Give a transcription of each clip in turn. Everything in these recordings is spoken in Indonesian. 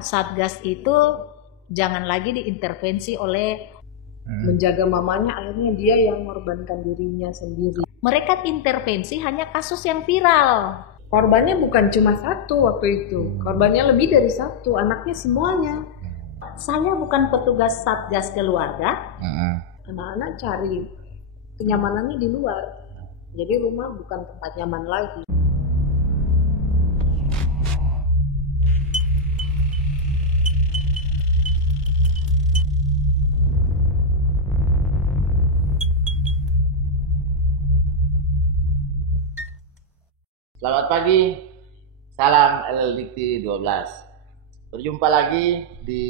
Satgas itu jangan lagi diintervensi oleh menjaga mamanya, akhirnya dia yang mengorbankan dirinya sendiri. Mereka intervensi hanya kasus yang viral. Korbannya bukan cuma satu waktu itu, korbannya lebih dari satu, anaknya semuanya. Saya bukan petugas Satgas keluarga. Anak-anak cari kenyamanannya di luar, jadi rumah bukan tempat nyaman lagi. Selamat pagi, salam LLDT 12. Berjumpa lagi di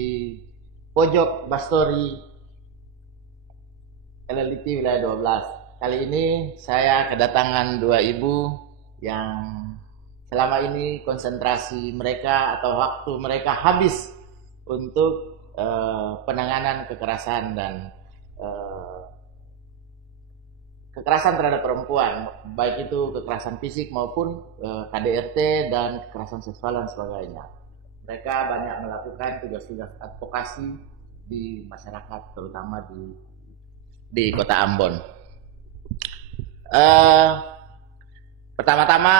pojok Bastori LLDT wilayah 12. Kali ini saya kedatangan dua ibu yang selama ini konsentrasi mereka atau waktu mereka habis untuk penanganan kekerasan dan kekerasan terhadap perempuan, baik itu kekerasan fisik maupun KDRT dan kekerasan seksual dan sebagainya. Mereka banyak melakukan tugas-tugas advokasi di masyarakat, terutama di Kota Ambon. Pertama-tama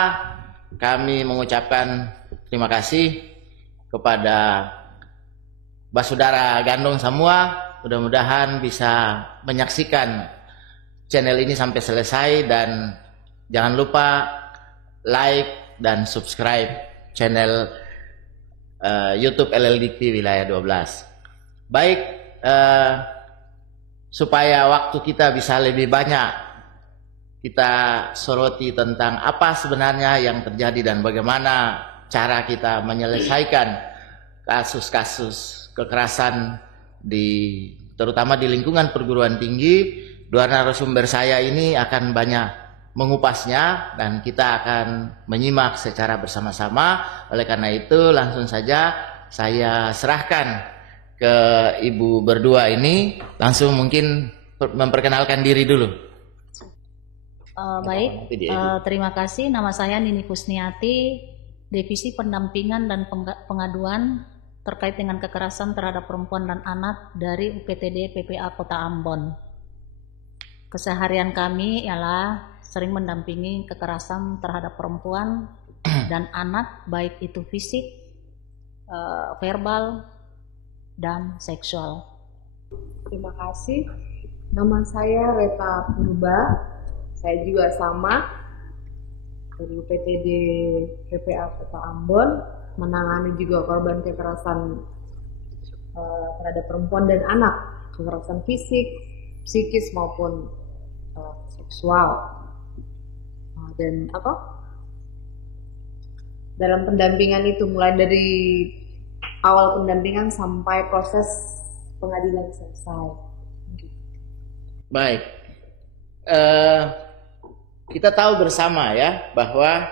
kami mengucapkan terima kasih kepada Basudara Gandong semua. Mudah-mudahan bisa menyaksikan channel ini sampai selesai dan jangan lupa like dan subscribe channel YouTube LLDT wilayah 12. Baik, supaya waktu kita bisa lebih banyak kita soroti tentang apa sebenarnya yang terjadi dan bagaimana cara kita menyelesaikan kasus-kasus kekerasan terutama di lingkungan perguruan tinggi. Dua narasumber saya ini akan banyak mengupasnya dan kita akan menyimak secara bersama-sama. Oleh karena itu langsung saja saya serahkan ke ibu berdua ini. Langsung mungkin memperkenalkan diri dulu. Baik, terima kasih. Nama saya Nini Kusniati, Divisi Pendampingan dan Pengaduan terkait dengan kekerasan terhadap perempuan dan anak dari UPTD PPA Kota Ambon. Keseharian kami ialah sering mendampingi kekerasan terhadap perempuan dan anak, baik itu fisik, verbal, dan seksual. Terima kasih. Nama saya Reta Purba. Saya juga sama dari UPTD PPA Kota Ambon, menangani juga korban kekerasan terhadap perempuan dan anak, kekerasan fisik, psikis maupun seksual. Dan dalam pendampingan itu mulai dari awal pendampingan sampai proses pengadilan selesai. Baik, kita tahu bersama ya bahwa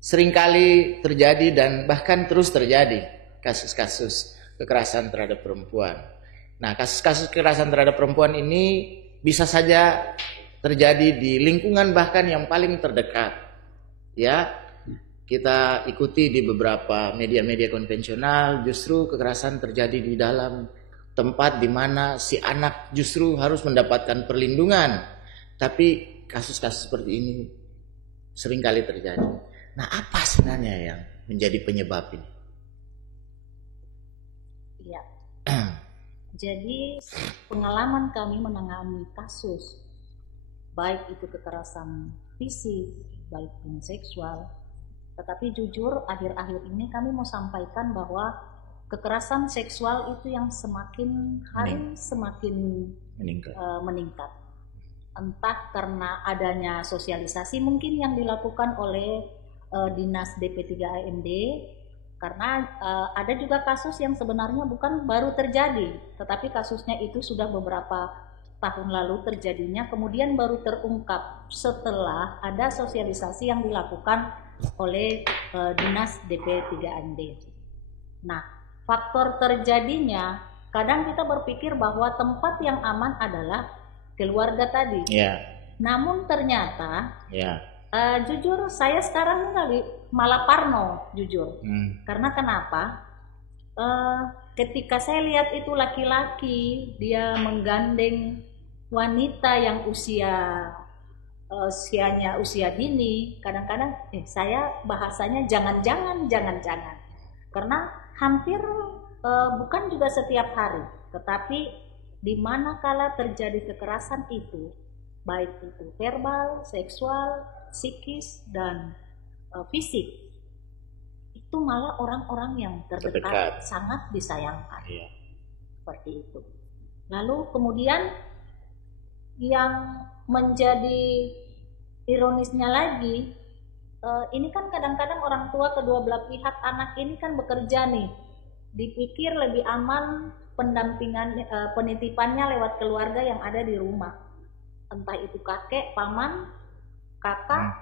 seringkali terjadi dan bahkan terus terjadi kasus-kasus kekerasan terhadap perempuan. Nah, kasus-kasus kekerasan terhadap perempuan ini bisa saja terjadi di lingkungan bahkan yang paling terdekat. Ya, kita ikuti di beberapa media-media konvensional justru kekerasan terjadi di dalam tempat di mana si anak justru harus mendapatkan perlindungan. Tapi kasus-kasus seperti ini seringkali terjadi. Nah, apa sebenarnya yang menjadi penyebab ini? Iya. Jadi pengalaman kami menangani kasus baik itu kekerasan fisik, baik pun seksual. Tetapi jujur akhir-akhir ini kami mau sampaikan bahwa kekerasan seksual itu yang semakin hari semakin meningkat. Entah karena adanya sosialisasi mungkin yang dilakukan oleh Dinas DP3AMD. Karena ada juga kasus yang sebenarnya bukan baru terjadi, tetapi kasusnya itu sudah beberapa tahun lalu terjadinya, kemudian baru terungkap setelah ada sosialisasi yang dilakukan oleh Dinas DP3AMD. Nah, faktor terjadinya, kadang kita berpikir bahwa tempat yang aman adalah keluarga tadi. Yeah. Namun ternyata, yeah. Jujur saya sekarang malah parno jujur. Hmm. Karena kenapa? Ketika saya lihat itu laki-laki dia menggandeng wanita yang usianya usia dini, kadang-kadang saya bahasanya jangan-jangan, karena hampir bukan juga setiap hari, tetapi di mana kala terjadi kekerasan itu, baik itu verbal, seksual, psikis dan fisik, itu malah orang-orang yang terdekat sangat disayangkan. Iya. Seperti itu. Lalu kemudian yang menjadi ironisnya lagi, ini kan kadang-kadang orang tua kedua belah pihak anak ini kan bekerja nih, dipikir lebih aman penitipannya lewat keluarga yang ada di rumah, entah itu kakek, paman, kakak,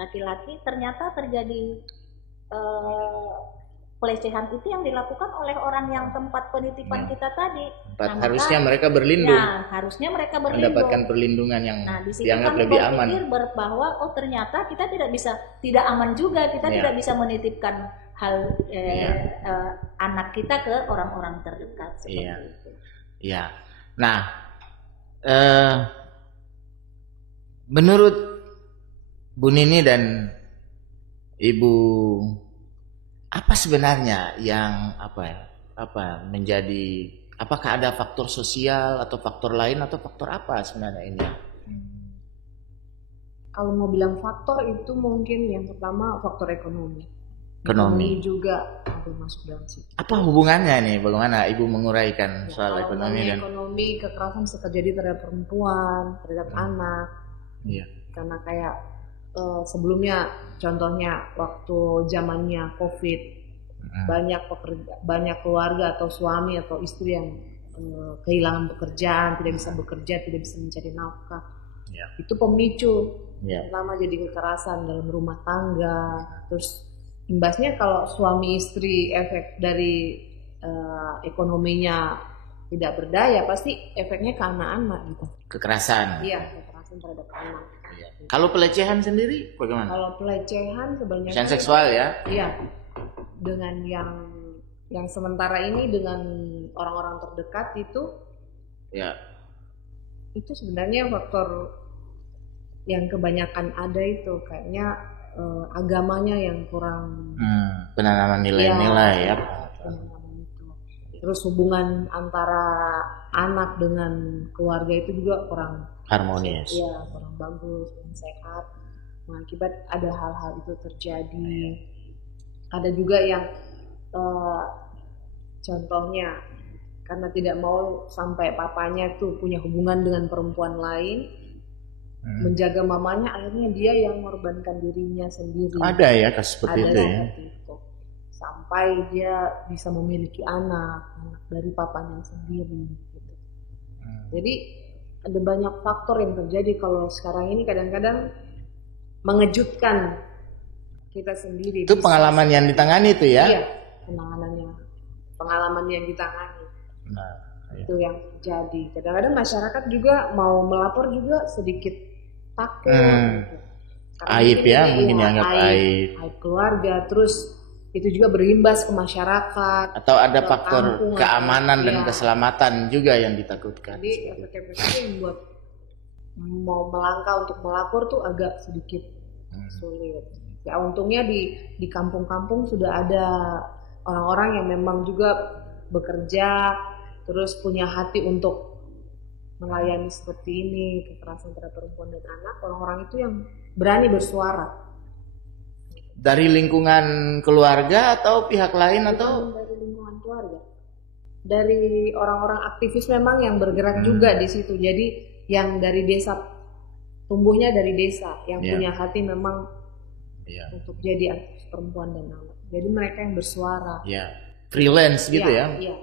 laki-laki. Ternyata terjadi pelecehan itu yang dilakukan oleh orang yang tempat penitipan kita tadi. Harusnya mereka berlindung. Nah, harusnya mereka berlindung. Mendapatkan perlindungan yang dianggap kami lebih aman. Bahwa ternyata kita tidak aman juga, kita tidak bisa menitipkan hal anak kita ke orang-orang terdekat seperti itu. Iya. Nah, menurut Bu Nini dan Ibu, apa sebenarnya yang menjadi, apakah ada faktor sosial atau faktor lain atau faktor apa sebenarnya ini? Kalau mau bilang faktor itu mungkin yang pertama faktor ekonomi. Ekonomi juga ada masuk dalam situ. Apa hubungannya nih? Bagaimana Ibu menguraikan soal ekonomi dan ekonomi, kekerasan bisa terjadi terhadap perempuan, terhadap anak. Iya. Karena kayak sebelumnya, contohnya waktu zamannya COVID, banyak keluarga atau suami atau istri yang kehilangan pekerjaan, tidak bisa bekerja, tidak bisa mencari nafkah. Itu pemicu pertama jadi kekerasan dalam rumah tangga. Terus imbasnya kalau suami istri efek dari ekonominya tidak berdaya, pasti efeknya ke anak-anak gitu. Kekerasan. Iya, kekerasan terhadap anak. Kalau pelecehan sendiri bagaimana? Kalau pelecehan kebanyakan pelecehan seksual ya? Iya. Dengan yang sementara ini dengan orang-orang terdekat itu, itu sebenarnya faktor yang kebanyakan ada itu kayaknya agamanya yang kurang penanaman nilai-nilai ya. Terus hubungan antara anak dengan keluarga itu juga kurang harmonis. Iya, kurang bagus, kurang sehat. Akibat ada hal-hal itu terjadi. Ada juga yang contohnya karena tidak mau sampai papanya tuh punya hubungan dengan perempuan lain, menjaga mamanya, akhirnya dia yang mengorbankan dirinya sendiri. Ada ya kasus seperti itu ya. Sampai dia bisa memiliki anak dari papanya sendiri. Gitu. Jadi ada banyak faktor yang terjadi kalau sekarang ini kadang-kadang mengejutkan kita sendiri. Itu pengalaman yang ditangani itu ya? Iya, pengalaman yang ditangani. Itu yang terjadi. Kadang-kadang masyarakat juga mau melapor juga sedikit takut. Gitu. Aib ya, mungkin dianggap aib keluarga, terus itu juga berimbas ke masyarakat. Atau ada faktor keamanan dan keselamatan juga yang ditakutkan. Jadi efek-efeknya yang buat mau melangkah untuk melapor tuh agak sedikit sulit. Ya untungnya di kampung-kampung sudah ada orang-orang yang memang juga bekerja, terus punya hati untuk melayani seperti ini, kekerasan terhadap perempuan dan anak. Orang-orang itu yang berani bersuara. Dari lingkungan keluarga atau pihak lain atau? Dari lingkungan keluarga. Dari orang-orang aktivis memang yang bergerak juga di situ. Jadi yang dari desa, tumbuhnya dari desa, yang punya hati memang untuk jadi aktivis perempuan dan anak. Jadi mereka yang bersuara. Freelance gitu ya? Iya.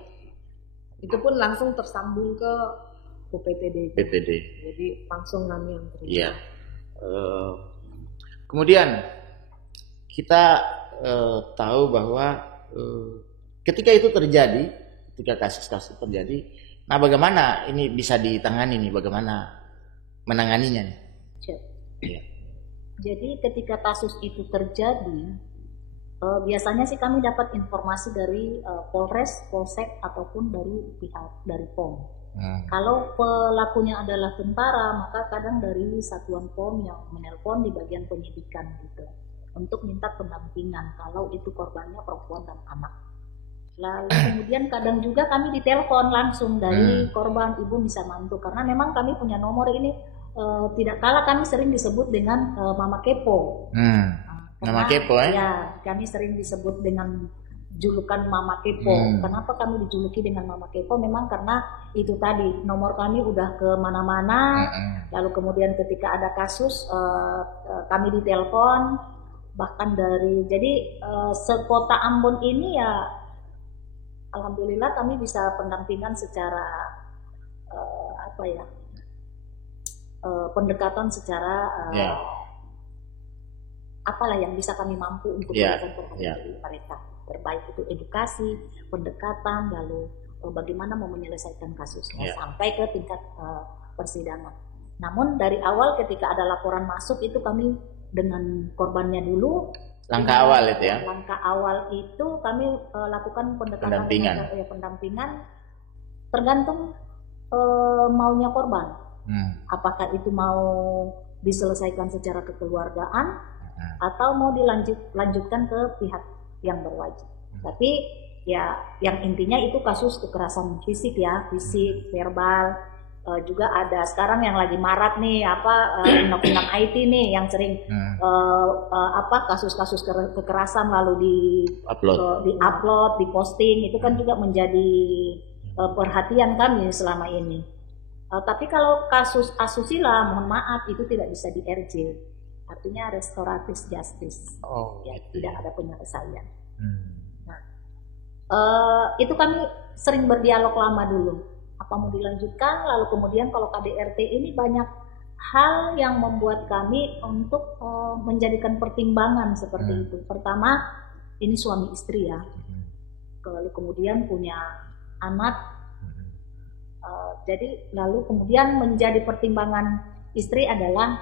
Itu pun langsung tersambung ke UPTD. Jadi langsung kami yang terlibat. Iya. Kemudian kita tahu bahwa ketika itu terjadi, ketika kasus-kasus terjadi, nah bagaimana ini bisa ditangani nih, bagaimana menanganinya nih? Jadi ketika kasus itu terjadi, Biasanya sih kami dapat informasi dari Polres, Polsek ataupun dari pihak dari POM. Kalau pelakunya adalah tentara, maka kadang dari satuan POM yang menelpon di bagian penyidikan gitu untuk minta pendampingan kalau itu korbannya perempuan dan anak. Lalu kemudian kadang juga kami ditelepon langsung dari korban, ibu bisa bantu, karena memang kami punya nomor ini. Tidak kalah kami sering disebut dengan Mama Kepo. Nama Kepo ya, kami sering disebut dengan julukan Mama Kepo. Kenapa kami dijuluki dengan Mama Kepo? Memang karena itu tadi, nomor kami udah ke mana-mana. Lalu kemudian ketika ada kasus kami ditelepon, bahkan dari jadi sekota Ambon ini ya alhamdulillah kami bisa pendampingan secara pendekatan secara apalah yang bisa kami mampu untuk memberikan terhadap mereka. Terbaik itu edukasi, pendekatan, lalu bagaimana mau menyelesaikan kasusnya sampai ke tingkat persidangan. Namun dari awal ketika ada laporan masuk itu kami dengan korbannya dulu. Langkah awal itu ya? Langkah awal itu kami lakukan pendekatan pendampingan tergantung maunya korban. Apakah itu mau diselesaikan secara kekeluargaan atau mau dilanjutkan ke pihak yang berwajib. Tapi ya yang intinya itu kasus kekerasan fisik ya, fisik, verbal. Juga ada sekarang yang lagi marak nih undang-undang IT nih yang sering kasus-kasus kekerasan lalu di-upload, diposting, itu kan juga menjadi perhatian kami selama ini. Tapi kalau kasus asusila, mohon maaf, itu tidak bisa di RJ, artinya restoratif justice, tidak ada penyelesaian. Nah, itu kami sering berdialog lama dulu, apa mau dilanjutkan, lalu kemudian kalau KDRT ini banyak hal yang membuat kami untuk menjadikan pertimbangan seperti itu. Pertama, ini suami istri ya, lalu kemudian punya anak. Jadi lalu kemudian menjadi pertimbangan istri adalah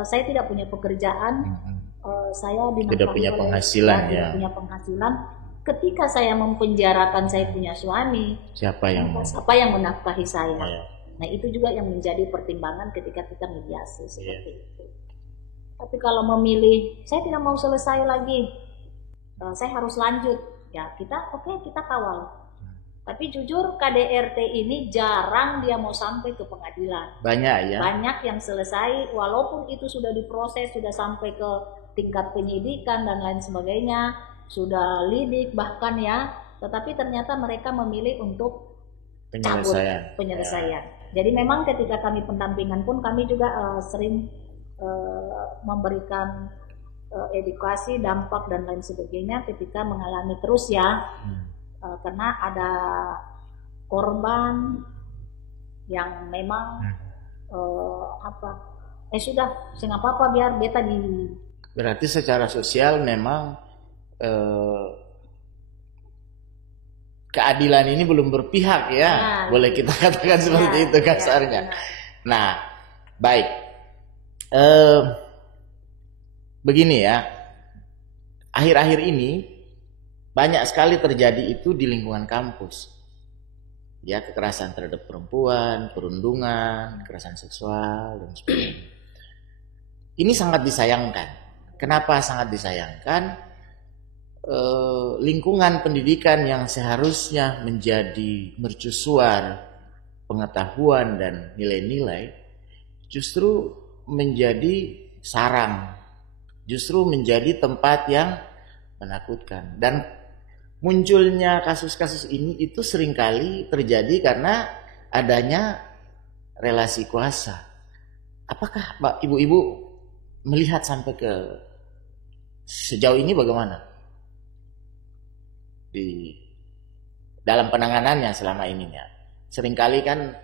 saya tidak punya pekerjaan, saya tidak punya penghasilan tidak punya penghasilan. Ketika saya mempenjarakan saya punya suami, siapa yang menafkahi saya? Nah itu juga yang menjadi pertimbangan ketika kita mediasi seperti itu. Tapi kalau memilih saya tidak mau selesai lagi, saya harus lanjut, ya kita kawal. Tapi jujur KDRT ini jarang dia mau sampai ke pengadilan. Banyak yang selesai walaupun itu sudah diproses, sudah sampai ke tingkat penyidikan dan lain sebagainya, sudah lidik bahkan ya, tetapi ternyata mereka memilih untuk penyelesaian. Jadi memang ketika kami pendampingan pun kami juga sering memberikan edukasi, dampak dan lain sebagainya ketika mengalami terus ya. Karena ada korban yang memang sudah nggak apa-apa biar beta di. Berarti secara sosial memang keadilan ini belum berpihak ya, boleh kita katakan seperti itu kasarnya. Nah, baik, begini ya, akhir-akhir ini banyak sekali terjadi itu di lingkungan kampus. Ya, kekerasan terhadap perempuan, perundungan, kekerasan seksual dan sebagainya. Ini sangat disayangkan. Kenapa sangat disayangkan? Lingkungan pendidikan yang seharusnya menjadi mercusuar pengetahuan dan nilai-nilai justru menjadi sarang, justru menjadi tempat yang menakutkan. Dan munculnya kasus-kasus ini itu seringkali terjadi karena adanya relasi kuasa. Apakah ibu-ibu melihat sampai ke sejauh ini bagaimana di dalam penanganannya selama ini ya? Seringkali kan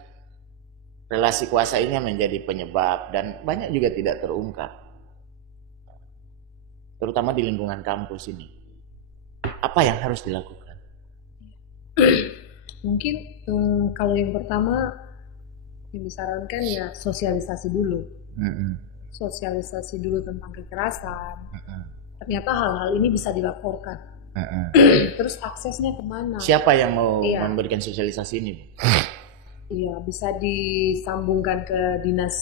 relasi kuasa ini menjadi penyebab dan banyak juga tidak terungkap, terutama di lingkungan kampus ini. Apa yang harus dilakukan? Mungkin kalau yang pertama yang disarankan ya sosialisasi dulu. Sosialisasi dulu tentang kekerasan. ternyata hal-hal ini bisa dilaporkan. Terus aksesnya kemana? Siapa yang mau memberikan sosialisasi ini? Iya, bisa disambungkan ke Dinas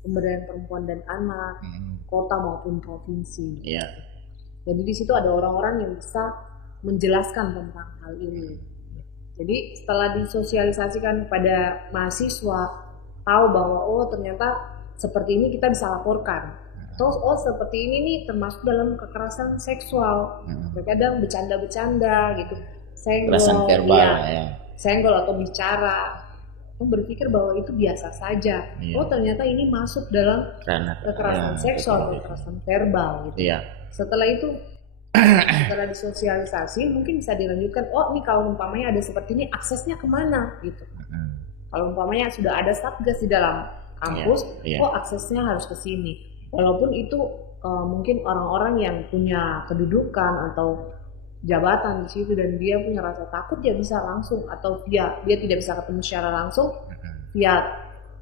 Pemberdayaan Perempuan dan Anak, kota maupun provinsi. Iya. Jadi di situ ada orang-orang yang bisa menjelaskan tentang hal ini. Jadi setelah disosialisasikan kepada mahasiswa, tahu bahwa oh ternyata seperti ini kita bisa laporkan. Terus oh seperti ini nih termasuk dalam kekerasan seksual. Kadang bercanda-bercanda gitu, Kekerasan verbal, ya. Senggol atau bicara. Berpikir bahwa itu biasa saja. Oh ternyata ini masuk dalam kekerasan seksual, kekerasan verbal gitu. Setelah itu, setelah disosialisasi mungkin bisa dilanjutkan. Oh ini kalau umpamanya ada seperti ini, aksesnya kemana gitu. Kalau umpamanya sudah ada satgas di dalam kampus, oh aksesnya harus ke sini. Walaupun itu mungkin orang-orang yang punya kedudukan atau jabatan di situ dan dia punya rasa takut, dia bisa langsung, atau dia tidak bisa ketemu secara langsung, via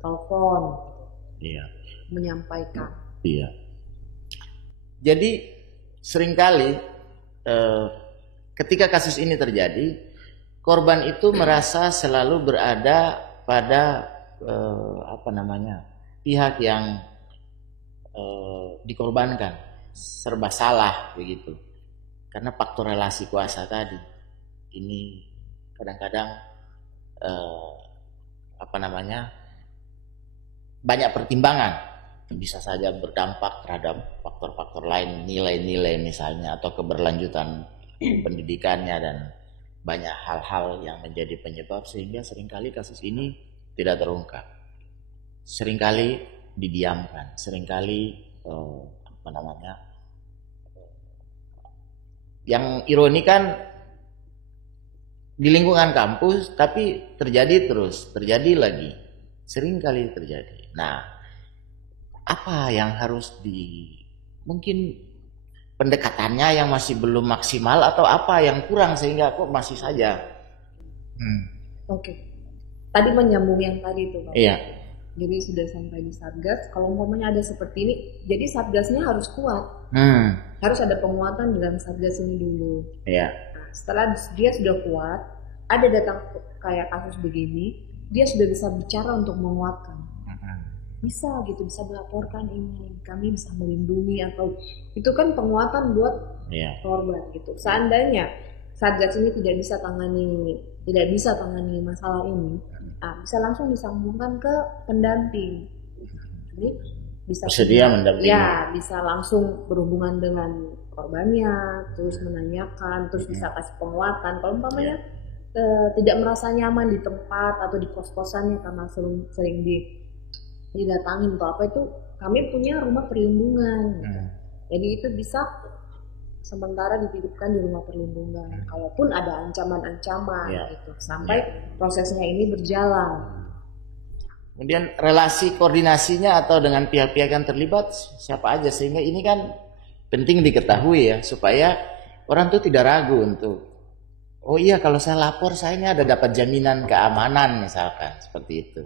telepon menyampaikan. Jadi seringkali ketika kasus ini terjadi, korban itu merasa selalu berada pada pihak yang dikorbankan, serba salah begitu. Karena faktor relasi kuasa tadi ini kadang-kadang banyak pertimbangan, bisa saja berdampak terhadap faktor-faktor lain, nilai-nilai misalnya, atau keberlanjutan pendidikannya, dan banyak hal-hal yang menjadi penyebab sehingga seringkali kasus ini tidak terungkap, seringkali didiamkan, seringkali yang ironi kan di lingkungan kampus, tapi terjadi terjadi lagi, sering kali terjadi. Nah, apa yang harus mungkin pendekatannya yang masih belum maksimal, atau apa yang kurang sehingga kok masih saja? Oke. Tadi menyambung yang tadi itu, Pak. Iya. Jadi sudah sampai di Satgas, kalau umpamanya ada seperti ini, jadi Satgasnya harus kuat. Harus ada penguatan dalam Satgas ini dulu. Iya. Nah, setelah dia sudah kuat, ada datang kayak kasus begini, dia sudah bisa bicara untuk menguatkan. Bisa gitu, bisa melaporkan ini, kami bisa melindungi, atau itu kan penguatan buat korban gitu. Seandainya Satgas ini tidak bisa tangani masalah ini, bisa langsung disambungkan ke pendamping. Jadi bisa bersedia mendampingi. Ya, bisa langsung berhubungan dengan korbannya, terus menanyakan, terus bisa kasih penguatan. Kalau umpamanya tidak merasa nyaman di tempat atau di kos-kosannya karena sering didatangin atau apa, itu kami punya rumah perlindungan. Jadi itu bisa sementara dititipkan di rumah perlindungan, kalaupun ada ancaman-ancaman gitu, sampai prosesnya ini berjalan. Kemudian relasi koordinasinya atau dengan pihak-pihak yang terlibat siapa aja, sehingga ini kan penting diketahui ya, supaya orang tuh tidak ragu untuk, oh iya kalau saya lapor saya ini ada dapat jaminan keamanan misalkan, seperti itu.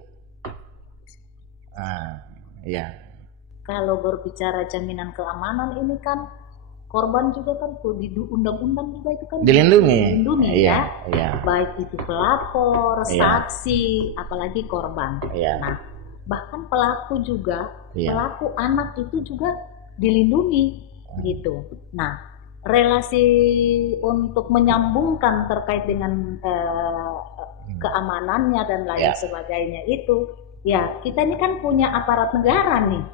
Kalau berbicara jaminan keamanan ini kan korban juga kan di undang-undang juga itu kan dilindungi ya. Baik itu pelapor, saksi, apalagi korban. Nah, bahkan pelaku juga, pelaku anak itu juga dilindungi gitu. Nah, relasi untuk menyambungkan terkait dengan keamanannya dan lain sebagainya itu, ya kita ini kan punya aparat negara nih.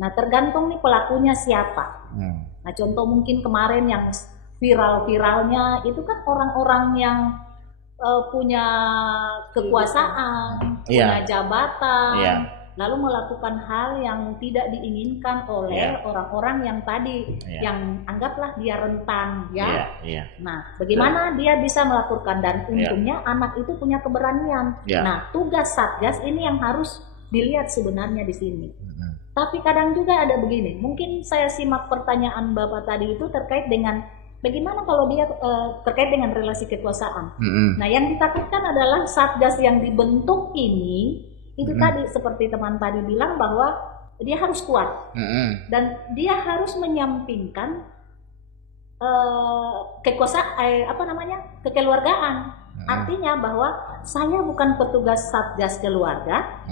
Nah, tergantung nih pelakunya siapa. Nah, contoh mungkin kemarin yang viral-viralnya itu kan orang-orang yang punya kekuasaan, punya jabatan, lalu melakukan hal yang tidak diinginkan oleh orang-orang yang tadi, yang anggaplah dia rentan, Nah, bagaimana dia bisa melaporkan, dan untungnya anak itu punya keberanian. Nah, tugas Satgas ini yang harus dilihat sebenarnya di sini. Tapi kadang juga ada begini, mungkin saya simak pertanyaan Bapak tadi itu terkait dengan bagaimana kalau dia terkait dengan relasi kekuasaan. Nah, yang ditakutkan adalah Satgas yang dibentuk ini, itu tadi seperti teman tadi bilang bahwa dia harus kuat dan dia harus menyampingkan kekeluargaan. Artinya bahwa saya bukan petugas satgas keluarga,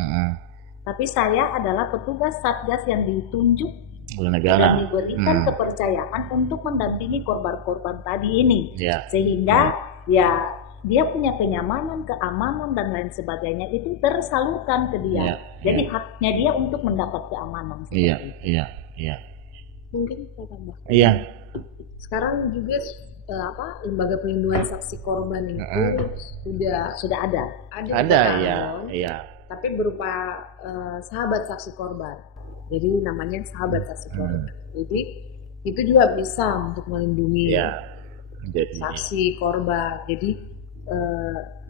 tapi saya adalah petugas satgas yang ditunjuk dan diberikan kepercayaan untuk mendampingi korban-korban tadi ini, sehingga ya dia punya kenyamanan, keamanan dan lain sebagainya itu tersalurkan ke dia. Jadi haknya dia untuk mendapat keamanan. Mungkin saya tambah. Sekarang juga lembaga pelindungan saksi korban itu sudah ada. Tapi berupa sahabat saksi korban. Jadi namanya sahabat saksi korban. Jadi itu juga bisa untuk melindungi saksi korban. Jadi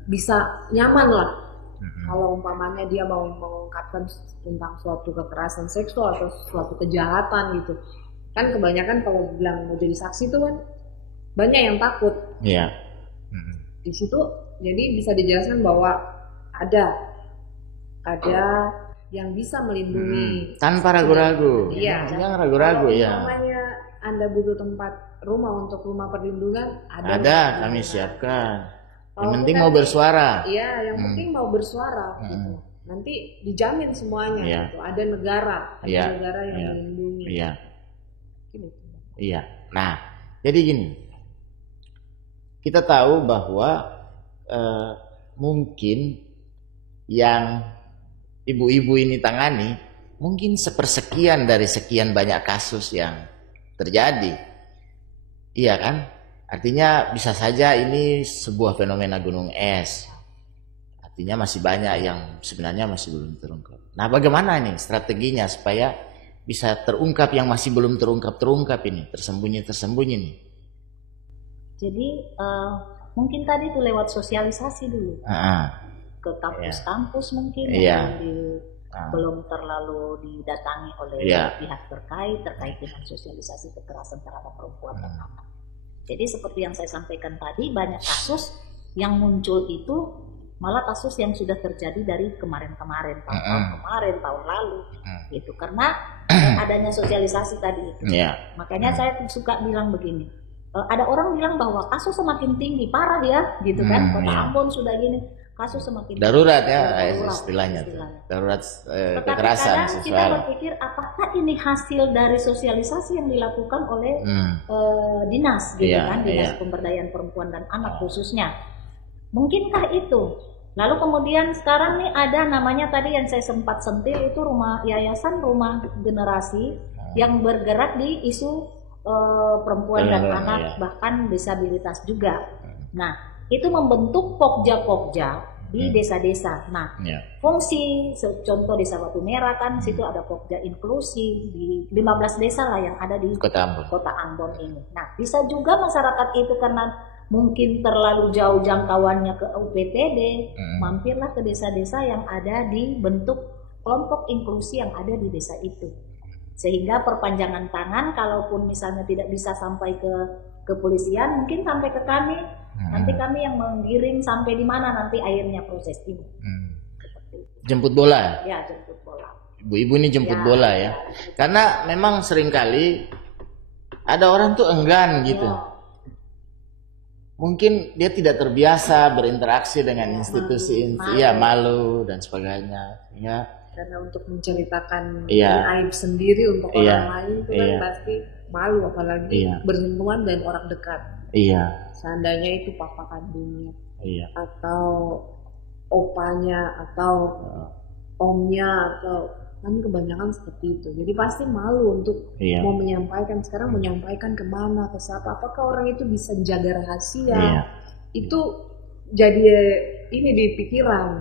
bisa nyaman lah. Kalau umpamanya dia mau mengungkapkan tentang suatu kekerasan seksual atau suatu kejahatan gitu. Kan kebanyakan kalau bilang mau jadi saksi itu kan banyak yang takut. Di situ jadi bisa dijelaskan bahwa ada yang bisa melindungi tanpa ragu-ragu. Jangan ragu-ragu ya. Namanya Anda butuh tempat untuk rumah perlindungan, ada kami siapkan. Yang penting mau bersuara. Iya, yang penting mau bersuara. Gitu. Nanti dijamin semuanya. Gitu. Ada negara yang melindungi. Nah, jadi gini, kita tahu bahwa mungkin yang ibu-ibu ini tangani mungkin sepersekian dari sekian banyak kasus yang terjadi, iya kan? Artinya bisa saja ini sebuah fenomena gunung es. Artinya masih banyak yang sebenarnya masih belum terungkap. Nah, bagaimana nih strateginya supaya bisa terungkap yang masih belum terungkap ini, tersembunyi nih? Jadi mungkin tadi itu lewat sosialisasi dulu ke kampus-kampus mungkin yang belum terlalu didatangi oleh pihak terkait dengan sosialisasi kekerasan terhadap perempuan dan anak. Jadi seperti yang saya sampaikan tadi, banyak kasus yang muncul itu malah kasus yang sudah terjadi dari kemarin-kemarin, tahun lalu, gitu. Karena adanya sosialisasi tadi itu. Makanya saya suka bilang begini, ada orang bilang bahwa kasus semakin tinggi, parah ya, gitu kan. Kota Ambon sudah gini, kasus semakin darurat istilahnya. Darurat kekerasan seksual. Kita berpikir apakah ini hasil dari sosialisasi yang dilakukan oleh dinas, gitu kan, dinas pemberdayaan perempuan dan anak khususnya. Mungkinkah itu? Lalu kemudian sekarang nih ada namanya tadi yang saya sempat sentil itu yayasan rumah generasi yang bergerak di isu perempuan dan anak bahkan disabilitas juga. Nah, itu membentuk pokja-pokja di desa-desa. Nah, fungsi contoh desa Batu Merah kan situ ada pokja inklusi di 15 desa lah yang ada di Kota Ambon ini. Nah, bisa juga masyarakat itu karena mungkin terlalu jauh jangkauannya ke UPTD, mampirlah ke desa-desa yang ada di bentuk kelompok inklusi yang ada di desa itu. Sehingga perpanjangan tangan kalaupun misalnya tidak bisa sampai ke kepolisian, mungkin sampai ke kami. Nanti kami yang menggiring sampai di mana nanti akhirnya proses ini. Jemput bola. Ya, jemput bola. Ibu-ibu ini jemput bola ya. Karena memang seringkali ada orang tuh enggan gitu. Mungkin dia tidak terbiasa berinteraksi dengan institusi, malu dan sebagainya. Karena untuk menceritakan aib sendiri untuk orang lain itu kan pasti malu, apalagi bersentuhan dengan orang dekat. Seandainya itu papa kandungnya, atau opanya, atau omnya, atau kan kebanyakan seperti itu. Jadi pasti malu untuk mau menyampaikan. Sekarang menyampaikan kemana, ke siapa? Apakah orang itu bisa jaga rahasia? Itu jadi ini di pikiran.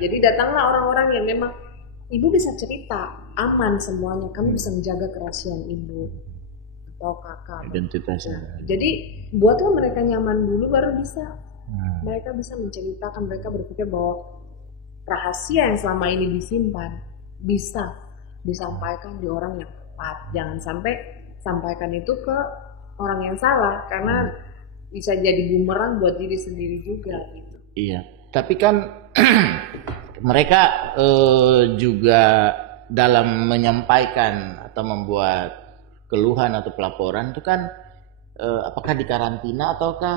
Jadi datanglah orang-orang yang memang ibu bisa cerita, aman semuanya. Kami bisa menjaga kerahasiaan ibu atau kakak. Identitasnya. Jadi buatlah mereka nyaman dulu, baru bisa. Mereka bisa menceritakan. Mereka berpikir bahwa rahasia yang selama ini disimpan bisa disampaikan di orang yang tepat. Jangan sampai sampaikan itu ke orang yang salah, karena bisa jadi bumerang buat diri sendiri juga gitu. Tapi kan mereka juga dalam menyampaikan atau membuat keluhan atau pelaporan itu kan apakah dikarantina ataukah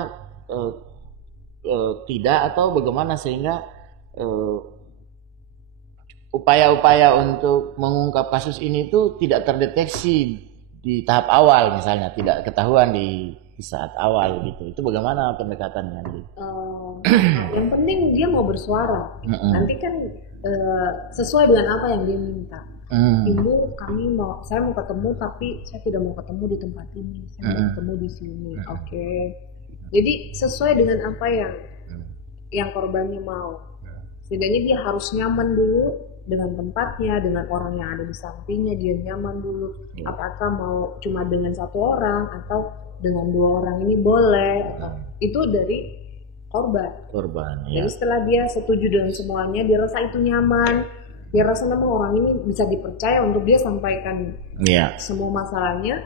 tidak, atau bagaimana sehingga upaya-upaya untuk mengungkap kasus ini itu tidak terdeteksi di tahap awal, misalnya tidak ketahuan di saat awal gitu. Itu bagaimana pendekatannya? Yang penting dia mau bersuara. Nanti kan sesuai dengan apa yang dia minta. Ibu, saya mau ketemu tapi saya tidak mau ketemu di tempat ini. Saya mau ketemu di sini. Oke. Jadi sesuai dengan apa yang korbannya mau. Setidaknya dia harus nyaman dulu dengan tempatnya, dengan orang yang ada di sampingnya, dia nyaman dulu. Apakah mau cuma dengan satu orang atau dengan 2 orang ini boleh. Itu dari korban. Ya. Jadi setelah dia setuju dengan semuanya, dia rasa itu nyaman, dia rasa memang orang ini bisa dipercaya untuk dia sampaikan semua masalahnya.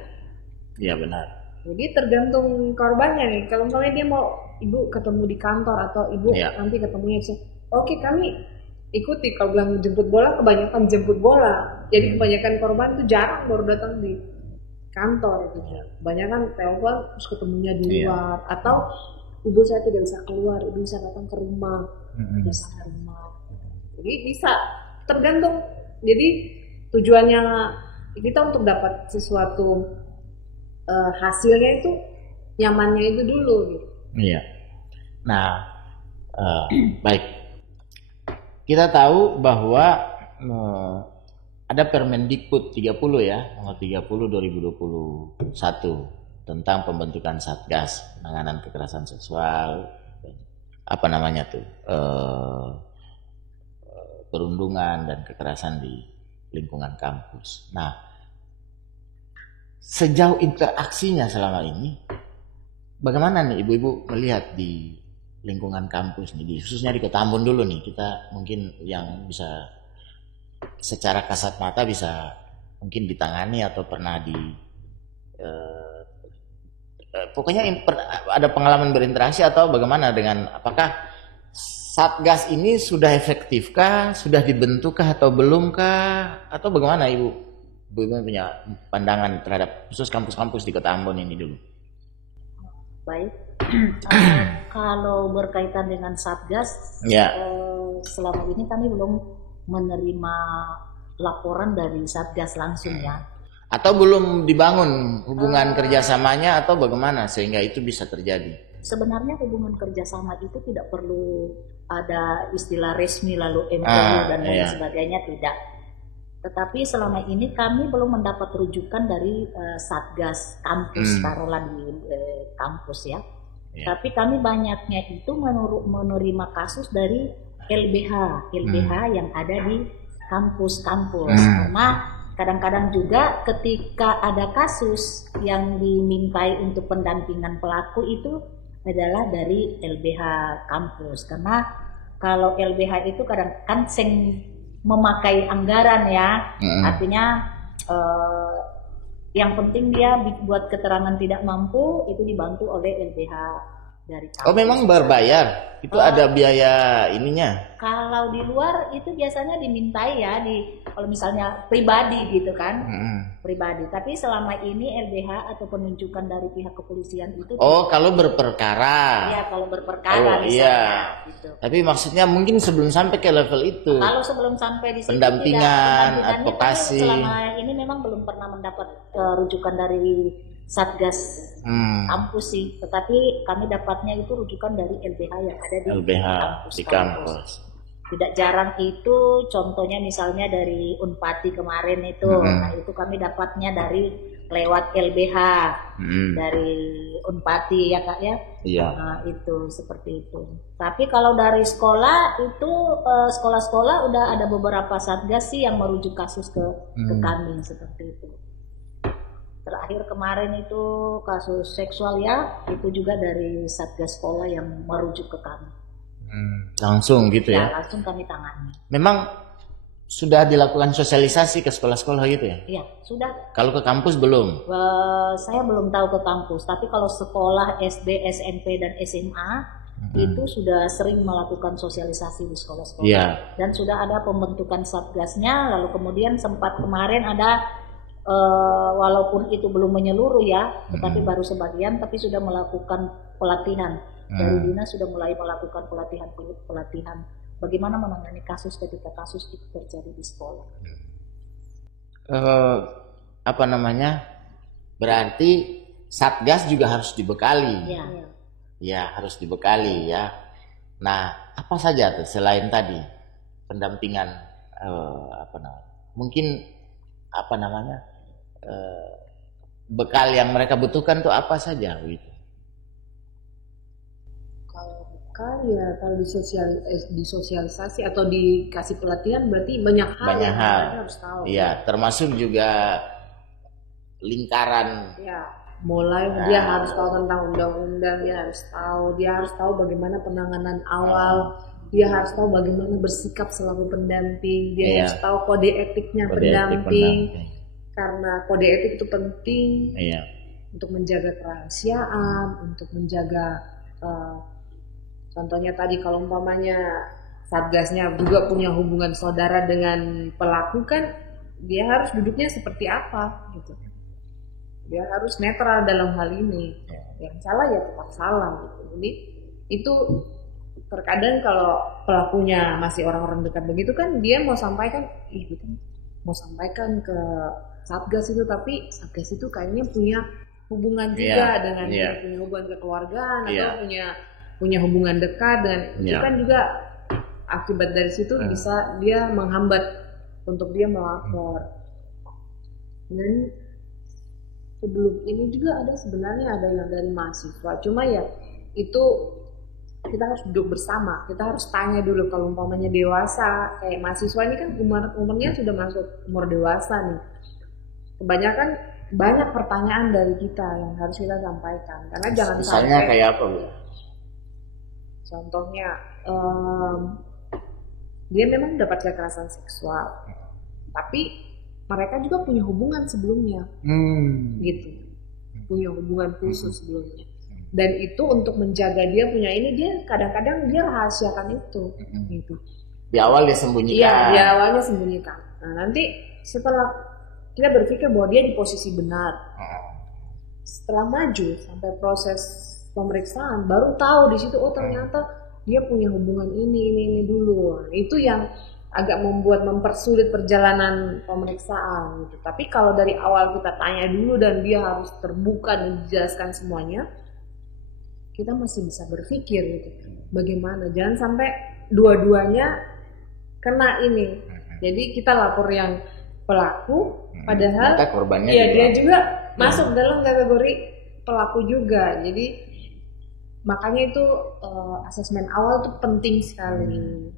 Iya benar. Jadi tergantung korbannya nih. Kalau misalnya dia mau ibu ketemu di kantor atau ibu nanti ketemunya oke, kami ikuti. Kalau bilang jemput bola, kebanyakan jemput bola. Jadi kebanyakan korban itu jarang baru datang di kantor gitu. Kebanyakan telepon terus ketemunya di luar, atau ibu saya tidak bisa keluar, ibu bisa datang ke rumah, Jadi bisa tergantung. Jadi tujuannya kita untuk dapat sesuatu hasilnya itu nyamannya itu dulu gitu. Iya. Nah, baik. Kita tahu bahwa ada Permendikbud 30 ya, nomor 30 2021 tentang pembentukan Satgas penanganan kekerasan seksual, perundungan dan kekerasan di lingkungan kampus. Nah, sejauh interaksinya selama ini, bagaimana nih ibu-ibu melihat di lingkungan kampus nih, khususnya di Kota Ambon dulu nih, kita mungkin yang bisa secara kasat mata bisa mungkin ditangani atau pernah pokoknya ada pengalaman berinteraksi atau bagaimana dengan apakah Satgas ini sudah efektifkah, sudah dibentukkah atau belumkah, atau bagaimana ibu punya pandangan terhadap khusus kampus-kampus di Kota Ambon ini dulu? Baik. Kalau berkaitan dengan Satgas, selama ini kami belum menerima laporan dari Satgas langsung ya. Atau belum dibangun hubungan kerjasamanya atau bagaimana sehingga itu bisa terjadi? Sebenarnya hubungan kerjasama itu tidak perlu ada istilah resmi lalu MOU dan lain sebagainya, tidak. Tetapi selama ini kami belum mendapat rujukan dari Satgas kampus, taruhlah di kampus ya. Tapi kami banyaknya itu menerima kasus dari LBH yang ada di kampus-kampus. Karena kadang-kadang juga ketika ada kasus yang dimintai untuk pendampingan pelaku itu adalah dari LBH kampus. Karena kalau LBH itu kadang kan memakai anggaran ya, artinya yang penting dia buat keterangan tidak mampu itu dibantu oleh LBH dari kampus. Oh memang berbayar? Itu ada biaya ininya? Kalau di luar itu biasanya dimintai ya, kalau misalnya pribadi gitu kan, pribadi. Tapi selama ini LBH atau penunjukan dari pihak kepolisian itu. Oh kalau berperkara? Iya kalau berperkara misalnya. Gitu. Tapi maksudnya mungkin sebelum sampai ke level itu. Kalau sebelum sampai di situ pendampingan, advokasi. Selama ini memang belum pernah mendapat rujukan dari Satgas kampus sih, tetapi kami dapatnya itu rujukan dari LBH yang ada di kampus. Tidak jarang itu, contohnya misalnya dari Unpati kemarin itu, nah itu kami dapatnya dari lewat LBH dari Unpati ya kak ya. Iya. Nah itu seperti itu. Tapi kalau dari sekolah itu sekolah-sekolah udah ada beberapa Satgas sih yang merujuk kasus ke kami seperti itu. Terakhir kemarin itu kasus seksual ya, itu juga dari Satgas sekolah yang merujuk ke kami. Langsung gitu ya? Langsung kami tangani. Memang sudah dilakukan sosialisasi ke sekolah-sekolah gitu ya? Iya, sudah. Kalau ke kampus belum? Saya belum tahu ke kampus, tapi kalau sekolah SD, SMP, dan SMA itu sudah sering melakukan sosialisasi di sekolah-sekolah. Iya. Dan sudah ada pembentukan satgasnya, lalu kemudian sempat kemarin ada walaupun itu belum menyeluruh ya, tetapi baru sebagian, tapi sudah melakukan pelatihan. Dari dinas sudah mulai melakukan pelatihan bagaimana menangani kasus ketika kasus itu terjadi di sekolah. Apa namanya? Berarti satgas juga harus dibekali. Ya. Ya, harus dibekali ya. Nah, apa saja tuh selain tadi pendampingan mungkin bekal yang mereka butuhkan tuh apa saja gitu. Kalau bekal ya kalau disosialisasi atau dikasih pelatihan berarti banyak hal yang mereka harus tahu. Iya, termasuk juga lingkaran. Ya, mulai dia harus tahu tentang undang-undang, dia harus tahu bagaimana penanganan awal, dia harus tahu bagaimana bersikap selaku pendamping, dia harus tahu kode etiknya pendamping. Karena kode etik itu penting untuk menjaga kerahasiaan, untuk menjaga contohnya tadi kalau umpamanya satgasnya juga punya hubungan saudara dengan pelaku kan dia harus duduknya seperti apa gitu. Dia harus netral dalam hal ini. Yang salah ya tetap salah gitu. Jadi itu terkadang kalau pelakunya masih orang-orang dekat begitu kan dia mau sampaikan, kita mau sampaikan ke satgas itu, tapi satgas itu kayaknya punya hubungan juga dengan punya hubungan kekeluargaan atau punya hubungan dekat, dan itu kan juga akibat dari situ bisa dia menghambat untuk dia melapor. Dan sebelum ini juga sebenarnya ada yang dari mahasiswa, cuma ya itu kita harus duduk bersama, kita harus tanya dulu. Kalau umpamanya dewasa kayak mahasiswa ini kan umurnya sudah masuk umur dewasa nih, kebanyakan banyak pertanyaan dari kita yang harus kita sampaikan, karena jangan misalnya sampai kayak apa Bu? Contohnya dia memang dapat kekerasan seksual, tapi mereka juga punya hubungan sebelumnya, gitu, punya hubungan khusus sebelumnya, dan itu untuk menjaga dia punya ini, dia kadang-kadang dia rahasiakan itu, gitu. Di awal dia sembunyikan. Iya, di awalnya sembunyikan. Nah nanti setelah kita berpikir bahwa dia di posisi benar, setelah maju sampai proses pemeriksaan, baru tahu di situ ternyata dia punya hubungan ini dulu. Nah, itu yang agak mempersulit perjalanan pemeriksaan gitu. Tapi kalau dari awal kita tanya dulu dan dia harus terbuka dan dijelaskan semuanya, kita masih bisa berpikir gitu. Bagaimana? Jangan sampai dua-duanya kena ini. Jadi kita lapor yang pelaku, padahal korbannya dia juga masuk dalam kategori pelaku juga. Jadi makanya itu asesmen awal itu penting sekali.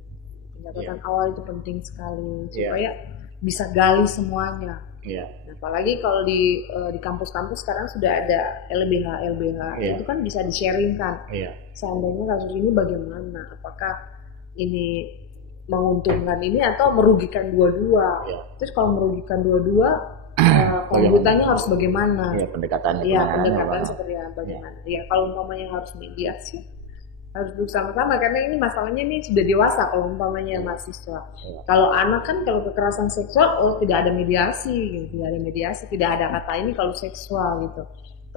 Pendapatan awal itu penting sekali supaya bisa gali semuanya. Nah, apalagi kalau di kampus-kampus sekarang sudah ada LBH, itu kan bisa di-sharingkan. Seandainya kasus ini bagaimana? Apakah ini menguntungkan ini atau merugikan dua-dua? Terus kalau merugikan dua-dua, pembuatannya harus bagaimana? Pendekatannya. Pendekatan seperti bagaimana? Kalau umpamanya harus mediasi, harus duduk sama-sama, karena ini masalahnya ini sudah dewasa kalau umpamanya mahasiswa. Kalau anak kan kalau kekerasan seksual tidak ada mediasi, gitu. Tidak ada kata ini kalau seksual gitu.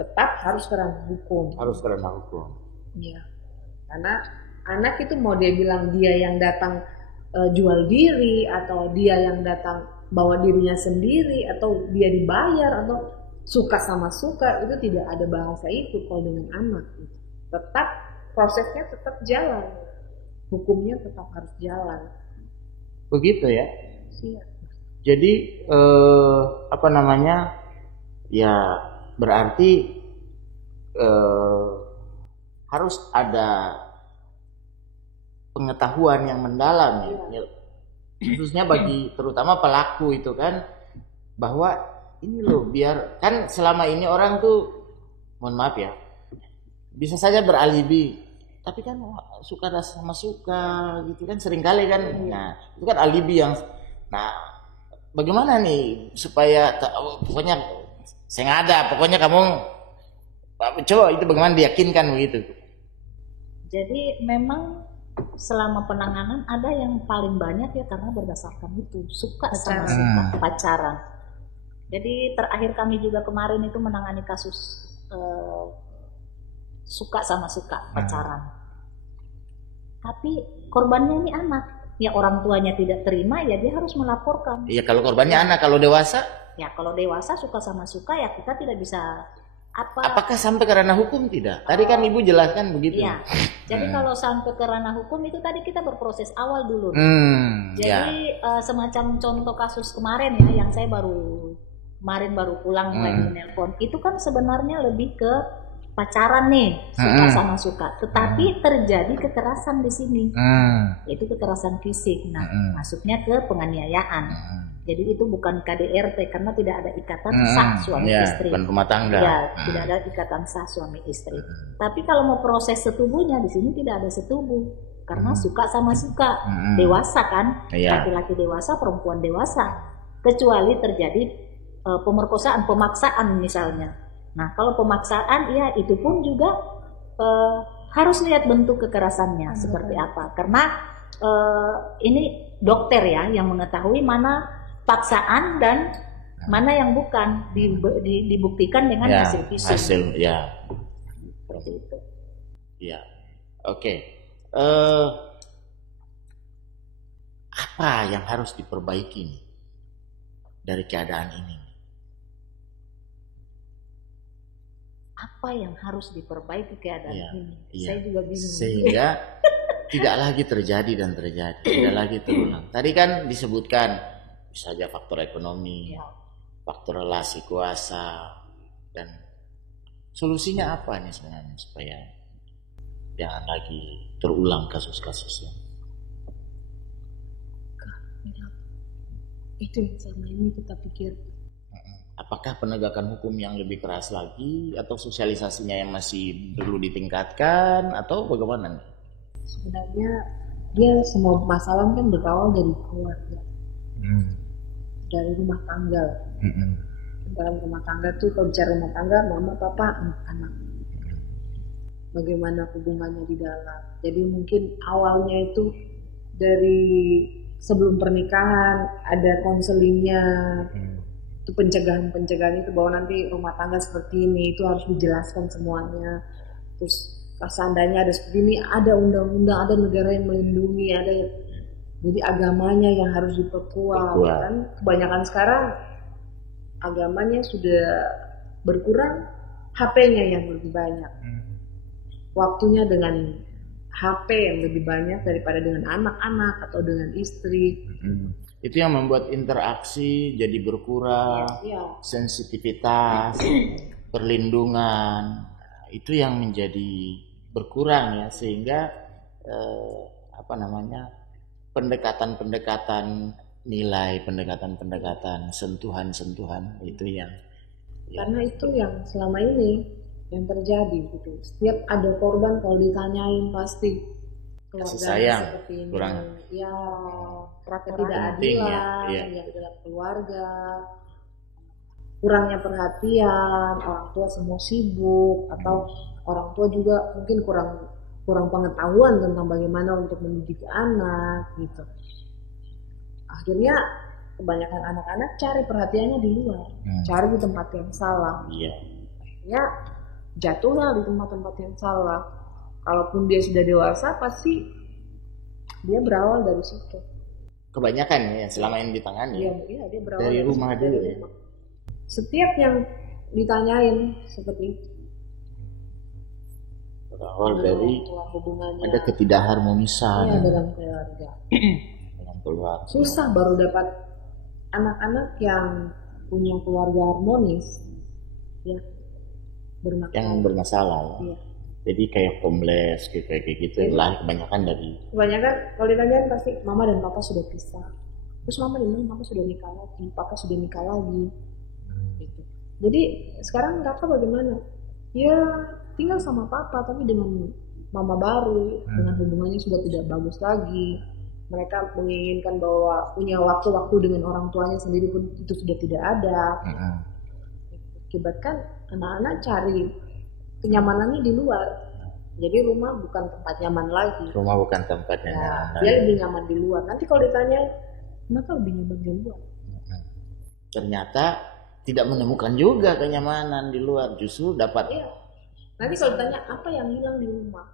Tetap harus ke ranah hukum. Iya. Karena anak itu mau dia bilang dia yang datang jual diri, atau dia yang datang bawa dirinya sendiri, atau dia dibayar, atau suka sama suka, itu tidak ada bahasa itu kalau dengan anak. Gitu. Tetap prosesnya tetap jalan, hukumnya tetap harus jalan. Begitu ya. Iya. Jadi ya berarti harus ada pengetahuan yang mendalam ya. Khususnya bagi terutama pelaku itu kan, bahwa ini loh, biar kan selama ini orang tuh, mohon maaf ya, bisa saja beralibi, tapi kan suka sama suka gitu kan seringkali kan. Nah itu kan alibi yang, nah bagaimana nih supaya pokoknya saya nggak ada, pokoknya kamu coba itu bagaimana diyakinkan begitu. Jadi memang selama penanganan ada yang paling banyak ya karena berdasarkan itu suka sama suka pacaran. Jadi terakhir kami juga kemarin itu menangani kasus suka sama suka pacaran. Tapi korbannya ini anak. Ya orang tuanya tidak terima ya dia harus melaporkan. Iya kalau korbannya anak, kalau dewasa? Ya kalau dewasa suka sama suka ya kita tidak bisa apa. Apakah sampai ke ranah hukum tidak? Tadi kan Ibu jelaskan begitu. Ya. Jadi kalau sampai ke ranah hukum itu tadi kita berproses awal dulu. Jadi semacam contoh kasus kemarin ya yang saya kemarin baru pulang lagi menelpon. Itu kan sebenarnya lebih ke pacaran nih, suka sama suka. Tetapi terjadi kekerasan di sini. Itu kekerasan fisik. Nah, masuknya ke penganiayaan. Jadi itu bukan KDRT karena tidak ada ikatan sah suami istri. Bukan rumah tangga. Ya, tidak ada ikatan sah suami istri. Tapi kalau mau proses setubuhnya di sini tidak ada setubuh karena suka sama suka. Dewasa kan? Laki-laki dewasa, perempuan dewasa. Kecuali terjadi pemerkosaan, pemaksaan misalnya. Nah, kalau pemaksaan ya itu pun juga harus lihat bentuk kekerasannya seperti apa. Karena ini dokter ya yang mengetahui mana paksaan dan mana yang bukan dibuktikan dengan hasil visum. Hasil ya. Seperti itu. Ya. Oke. Apa yang harus diperbaiki nih dari keadaan ini? Apa yang harus diperbaiki keadaan ini? Saya juga bingung. Sehingga tidak lagi terjadi dan terjadi, tidak lagi terulang. Tadi kan disebutkan bisa saja faktor ekonomi, faktor relasi kuasa, dan solusinya apa nih sebenarnya supaya jangan lagi terulang kasus-kasusnya? Itu yang selama ini kita pikir. Apakah penegakan hukum yang lebih keras lagi atau sosialisasinya yang masih perlu ditingkatkan atau bagaimana? Sebenarnya dia semua masalah kan berawal dari keluarga, dari rumah tangga. Dalam rumah tangga tuh kalau bicara rumah tangga, mama, papa, anak. Bagaimana hubungannya di dalam. Jadi mungkin awalnya itu dari sebelum pernikahan ada konselingnya. Itu pencegahan itu bahwa nanti rumah tangga seperti ini itu harus dijelaskan semuanya. Terus seandainya ada seperti ini, ada undang-undang, ada negara yang melindungi, ada yang jadi agamanya yang harus diperkuat. Kan kebanyakan sekarang agamanya sudah berkurang, HP-nya yang lebih banyak. Waktunya dengan HP yang lebih banyak daripada dengan anak-anak atau dengan istri. Itu yang membuat interaksi jadi berkurang, sensitivitas, perlindungan, itu yang menjadi berkurang ya, sehingga pendekatan-pendekatan nilai, pendekatan-pendekatan sentuhan-sentuhan itu yang karena itu yang selama ini yang terjadi gitu. Setiap ada korban kalau ditanyain pasti kasih sayang kurang ketidakadilan yang dalam keluarga, kurangnya perhatian, orang tua semua sibuk atau orang tua juga mungkin kurang pengetahuan tentang bagaimana untuk mendidik anak gitu. Akhirnya kebanyakan anak-anak cari perhatiannya di luar, cari di tempat yang salah. Akhirnya jatuhlah di tempat-tempat yang salah. Kalaupun dia sudah dewasa pasti dia berawal dari situ. Kebanyakan ya selama ini ditangani. Iya, dia berawal dari rumah dulu ya. Setiap yang ditanyain seperti itu. Berawal dari ada ketidakharmonisan. Iya, dalam keluarga. Dalam keluarga. Susah baru dapat anak-anak yang punya keluarga harmonis, ya bermasalah. Yang bermasalah. Ya. Jadi kayak homeless, kayak gitu lah kebanyakan dari. Kebanyakan kalau ditanyain pasti mama dan papa sudah pisah. Terus mama bilang mama sudah nikah lagi, papa sudah nikah lagi. Gitu. Jadi sekarang mereka bagaimana? Ya tinggal sama papa tapi dengan mama baru, dengan hubungannya sudah tidak bagus lagi. Mereka menginginkan bahwa punya waktu-waktu dengan orang tuanya sendiri pun itu sudah tidak ada. Akibatkan anak-anak cari kenyamanannya di luar, Jadi rumah bukan tempat nyaman lagi. Rumah bukan tempatnya Ya, nyaman. dia lebih nyaman di luar. Nanti kalau ditanya, kenapa lebih nyaman di luar? Ternyata tidak menemukan juga kenyamanan di luar, justru dapat. Iya. Nanti kalau ditanya apa yang hilang di rumah,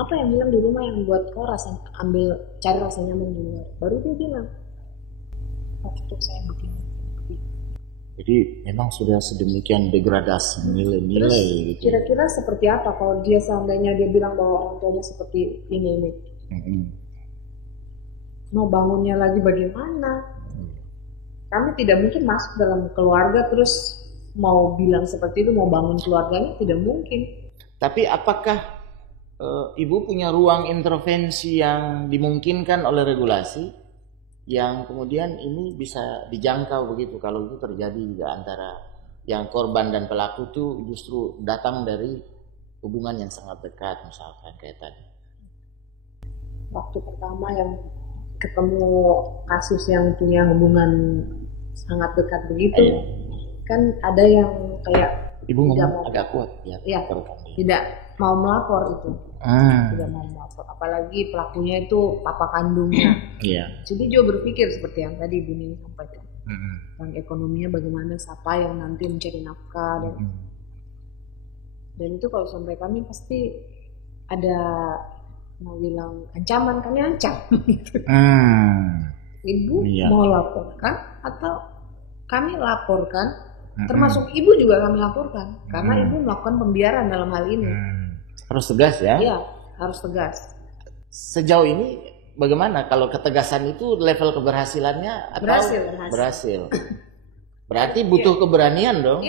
apa yang hilang di rumah yang buat kau cari rasa nyaman di luar, baru dia bilang, waktu saya begini. Jadi memang sudah sedemikian degradasi nilai-nilai gitu. Kira-kira seperti apa kalau dia seandainya dia bilang bahwa orang tuanya seperti ini. Mau bangunnya lagi bagaimana? Kami tidak mungkin masuk dalam keluarga terus mau bilang seperti itu, mau bangun keluarganya, tidak mungkin. Tapi apakah ibu punya ruang intervensi yang dimungkinkan oleh regulasi yang kemudian ini bisa dijangkau begitu kalau itu terjadi juga antara yang korban dan pelaku itu justru datang dari hubungan yang sangat dekat misalkan kayak tadi. Waktu pertama yang ketemu kasus yang punya hubungan sangat dekat begitu, kan ada yang kayak Ibu ngomong agak kuat ya. Iya, tidak mau melapor itu. Tidak mau melapor, apalagi pelakunya itu papa kandungnya. Iya. Jadi juga berpikir seperti yang tadi Bu Nini sampaikan. Yang ekonominya bagaimana, siapa yang nanti mencari nafkah dan itu kalau sampai kami pasti ada mau bilang ancaman, kami ancam. Ibu mau laporkan atau kami laporkan, termasuk ibu juga kami laporkan karena ibu melakukan pembiaran dalam hal ini. Harus tegas ya? Iya, harus tegas. Sejauh ini bagaimana kalau ketegasan itu level keberhasilannya atau berhasil? Berarti butuh keberanian dong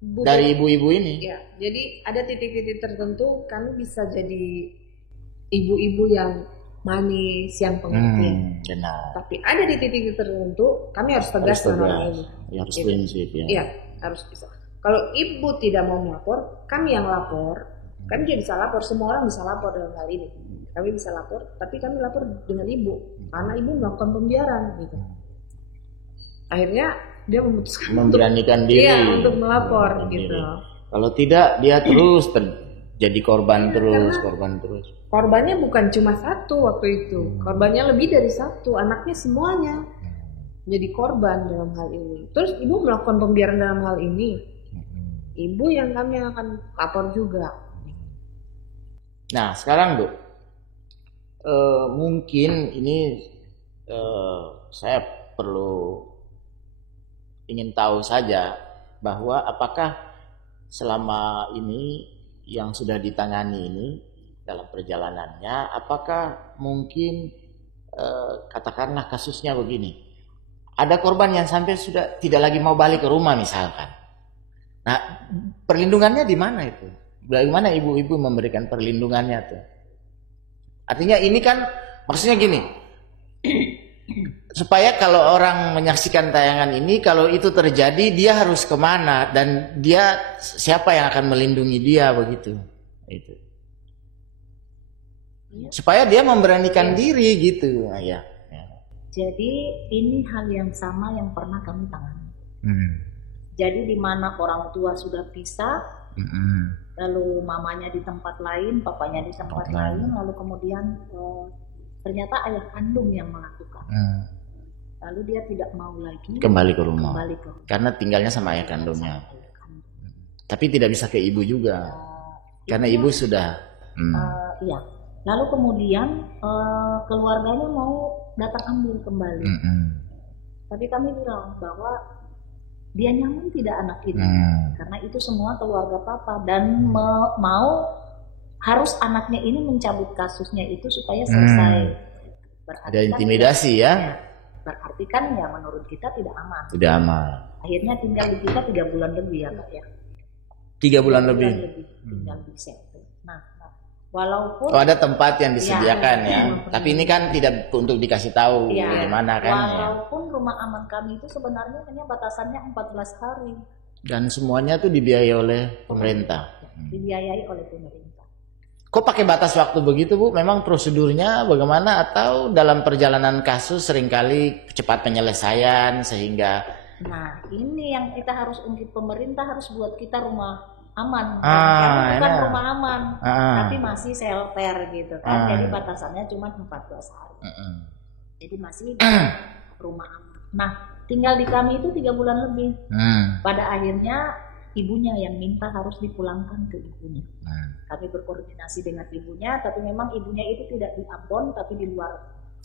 dari ibu-ibu ini. Iya, jadi ada titik-titik tertentu kami bisa jadi ibu-ibu yang manis, yang pengertian. Benar. Tapi ada di titik tertentu kami harus tegas dalam hal ini. Ya, harus prinsip ya. Iya, harus bisa. Kalau ibu tidak mau melapor, kami yang lapor. Kami juga bisa lapor, semua orang bisa lapor dalam hal ini. Kami bisa lapor, tapi kami lapor dengan ibu karena ibu melakukan pembiaran gitu. Akhirnya dia memutuskan memberanikan diri untuk melapor gitu. Kalau tidak dia terus jadi korban terus. Korbannya bukan cuma satu waktu itu, korbannya lebih dari satu, anaknya semuanya jadi korban dalam hal ini. Terus ibu melakukan pembiaran dalam hal ini, ibu yang kami akan lapor juga. Nah sekarang Bu, mungkin ini saya perlu ingin tahu saja bahwa apakah selama ini yang sudah ditangani ini dalam perjalanannya, apakah mungkin katakanlah kasusnya begini, ada korban yang sampai sudah tidak lagi mau balik ke rumah misalkan. Nah perlindungannya di mana itu? Bagaimana ibu-ibu memberikan perlindungannya tuh? Artinya ini kan maksudnya gini, supaya kalau orang menyaksikan tayangan ini, kalau itu terjadi dia harus kemana dan dia siapa yang akan melindungi dia begitu, itu. Supaya dia memberanikan diri gitu, ya. Jadi ini hal yang sama yang pernah kami tangani. Jadi di mana orang tua sudah pisah. Lalu mamanya di tempat lain, papanya di tempat lain, lalu kemudian ternyata ayah kandung yang melakukan. Lalu dia tidak mau lagi kembali ke rumah. Karena tinggalnya sama ayah kandungnya. Tapi tidak bisa ke ibu juga. Karena ibu sudah. Iya. Lalu kemudian keluarganya mau datang ambil kembali. Tapi kami bilang bahwa dia nyaman tidak anak itu, karena itu semua keluarga papa dan mau harus anaknya ini mencabut kasusnya itu supaya selesai. Ada intimidasi kan, ya. Berarti kan ya menurut kita tidak aman. Tidak aman. Akhirnya tinggal di kita 3 bulan lebih ya Kak ya. 3 bulan lebih. Tinggal di situ. Nah, walaupun ada tempat yang disediakan ya. Tapi ini kan tidak untuk dikasih tahu bagaimana kan. Walaupun rumah aman kami itu sebenarnya hanya batasannya 14 hari. Dan semuanya tuh dibiayai oleh pemerintah. Dibiayai oleh pemerintah. Kok pakai batas waktu begitu Bu? Memang prosedurnya bagaimana atau dalam perjalanan kasus seringkali cepat penyelesaian sehingga. Nah ini yang kita harus ungkit, pemerintah harus buat kita rumah aman. Kami bukan enak. rumah aman, tapi masih shelter gitu kan. Jadi batasannya cuma 14 hari. Jadi masih rumah aman. Nah, tinggal di kami itu 3 bulan lebih. Pada akhirnya ibunya yang minta harus dipulangkan ke ibunya. Kami berkoordinasi dengan ibunya, tapi memang ibunya itu tidak di Ambon, tapi di luar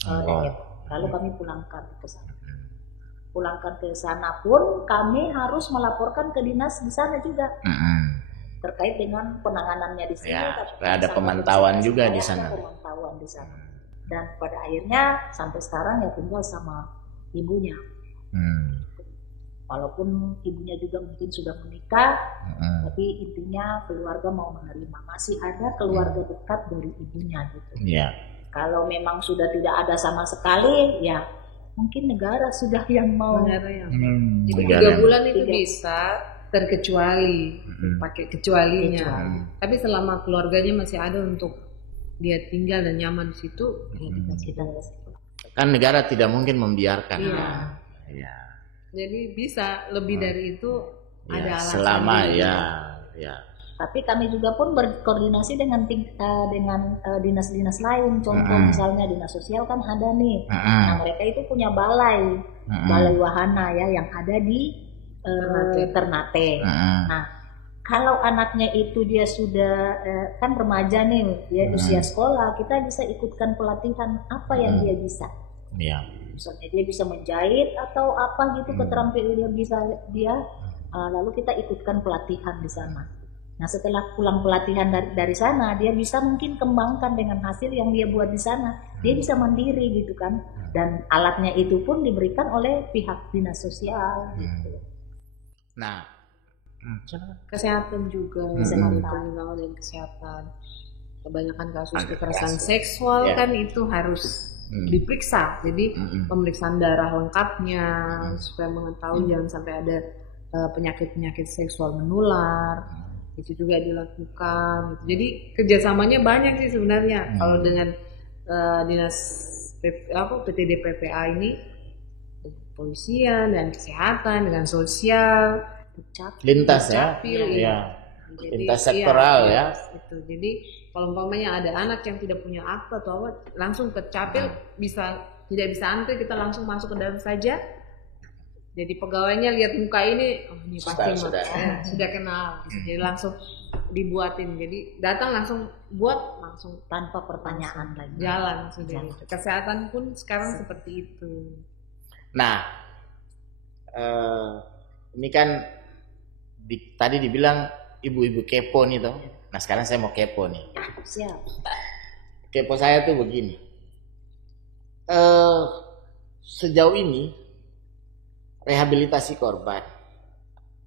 daerah. Lalu kami pulangkan ke sana. Pulangkan ke sana pun kami harus melaporkan ke dinas di sana juga. Terkait dengan penanganannya di sini. Ya, ada pemantauan juga di sana. Pemantauan di sana. Dan pada akhirnya sampai sekarang ya tinggal sama ibunya. Walaupun ibunya juga mungkin sudah menikah, tapi intinya keluarga mau menerima. Masih ada keluarga dekat dari ibunya gitu. Kalau memang sudah tidak ada sama sekali, ya mungkin negara sudah yang mau. Jadi 3 bulan itu bisa terkecuali, pakai kecualinya. Tapi selama keluarganya masih ada untuk dia tinggal dan nyaman di situ, kita kan negara tidak mungkin membiarkan. Jadi bisa lebih dari itu ada alasan. Selama ya. Tapi kami juga pun berkoordinasi dengan dinas-dinas lain. Contoh misalnya dinas sosial kan ada nih. Nah, mereka itu punya balai wahana ya yang ada di Ternate. Nah, kalau anaknya itu dia sudah kan remaja nih, dia usia sekolah, kita bisa ikutkan pelatihan apa yang dia bisa. Misalnya dia bisa menjahit atau apa gitu keterampilan dia bisa lalu kita ikutkan pelatihan di sana. Nah, setelah pulang pelatihan dari sana, dia bisa mungkin kembangkan dengan hasil yang dia buat di sana. Dia bisa mandiri gitu kan. Dan alatnya itu pun diberikan oleh pihak dinas sosial gitu. Nah, kesehatan juga, perlindungan dan kesehatan. Kebanyakan kasus kekerasan seksual kan itu harus diperiksa. Jadi pemeriksaan darah lengkapnya supaya mengetahui jangan sampai ada penyakit-penyakit seksual menular. Itu juga dilakukan. Jadi kerjasamanya banyak sih sebenarnya. Kalau dengan dinas PTD PPA ini, polisian dan kesehatan dengan sosial, lintas Dukcapil, lintas sektoral itu. Jadi kalau umpamanya ada anak yang tidak punya akta atau apa, langsung ke Capil tidak bisa antri, kita langsung masuk ke dalam saja. Jadi pegawainya lihat muka ini, ini pasti sudah kenal. Jadi langsung dibuatin. Jadi datang langsung buat langsung tanpa pertanyaan lagi. Jalan sudah. Kesehatan pun sekarang seperti itu. Nah, ini kan tadi dibilang ibu-ibu kepo nih toh. Nah sekarang saya mau kepo nih. Siap. Kepo saya tuh begini. Sejauh ini rehabilitasi korban,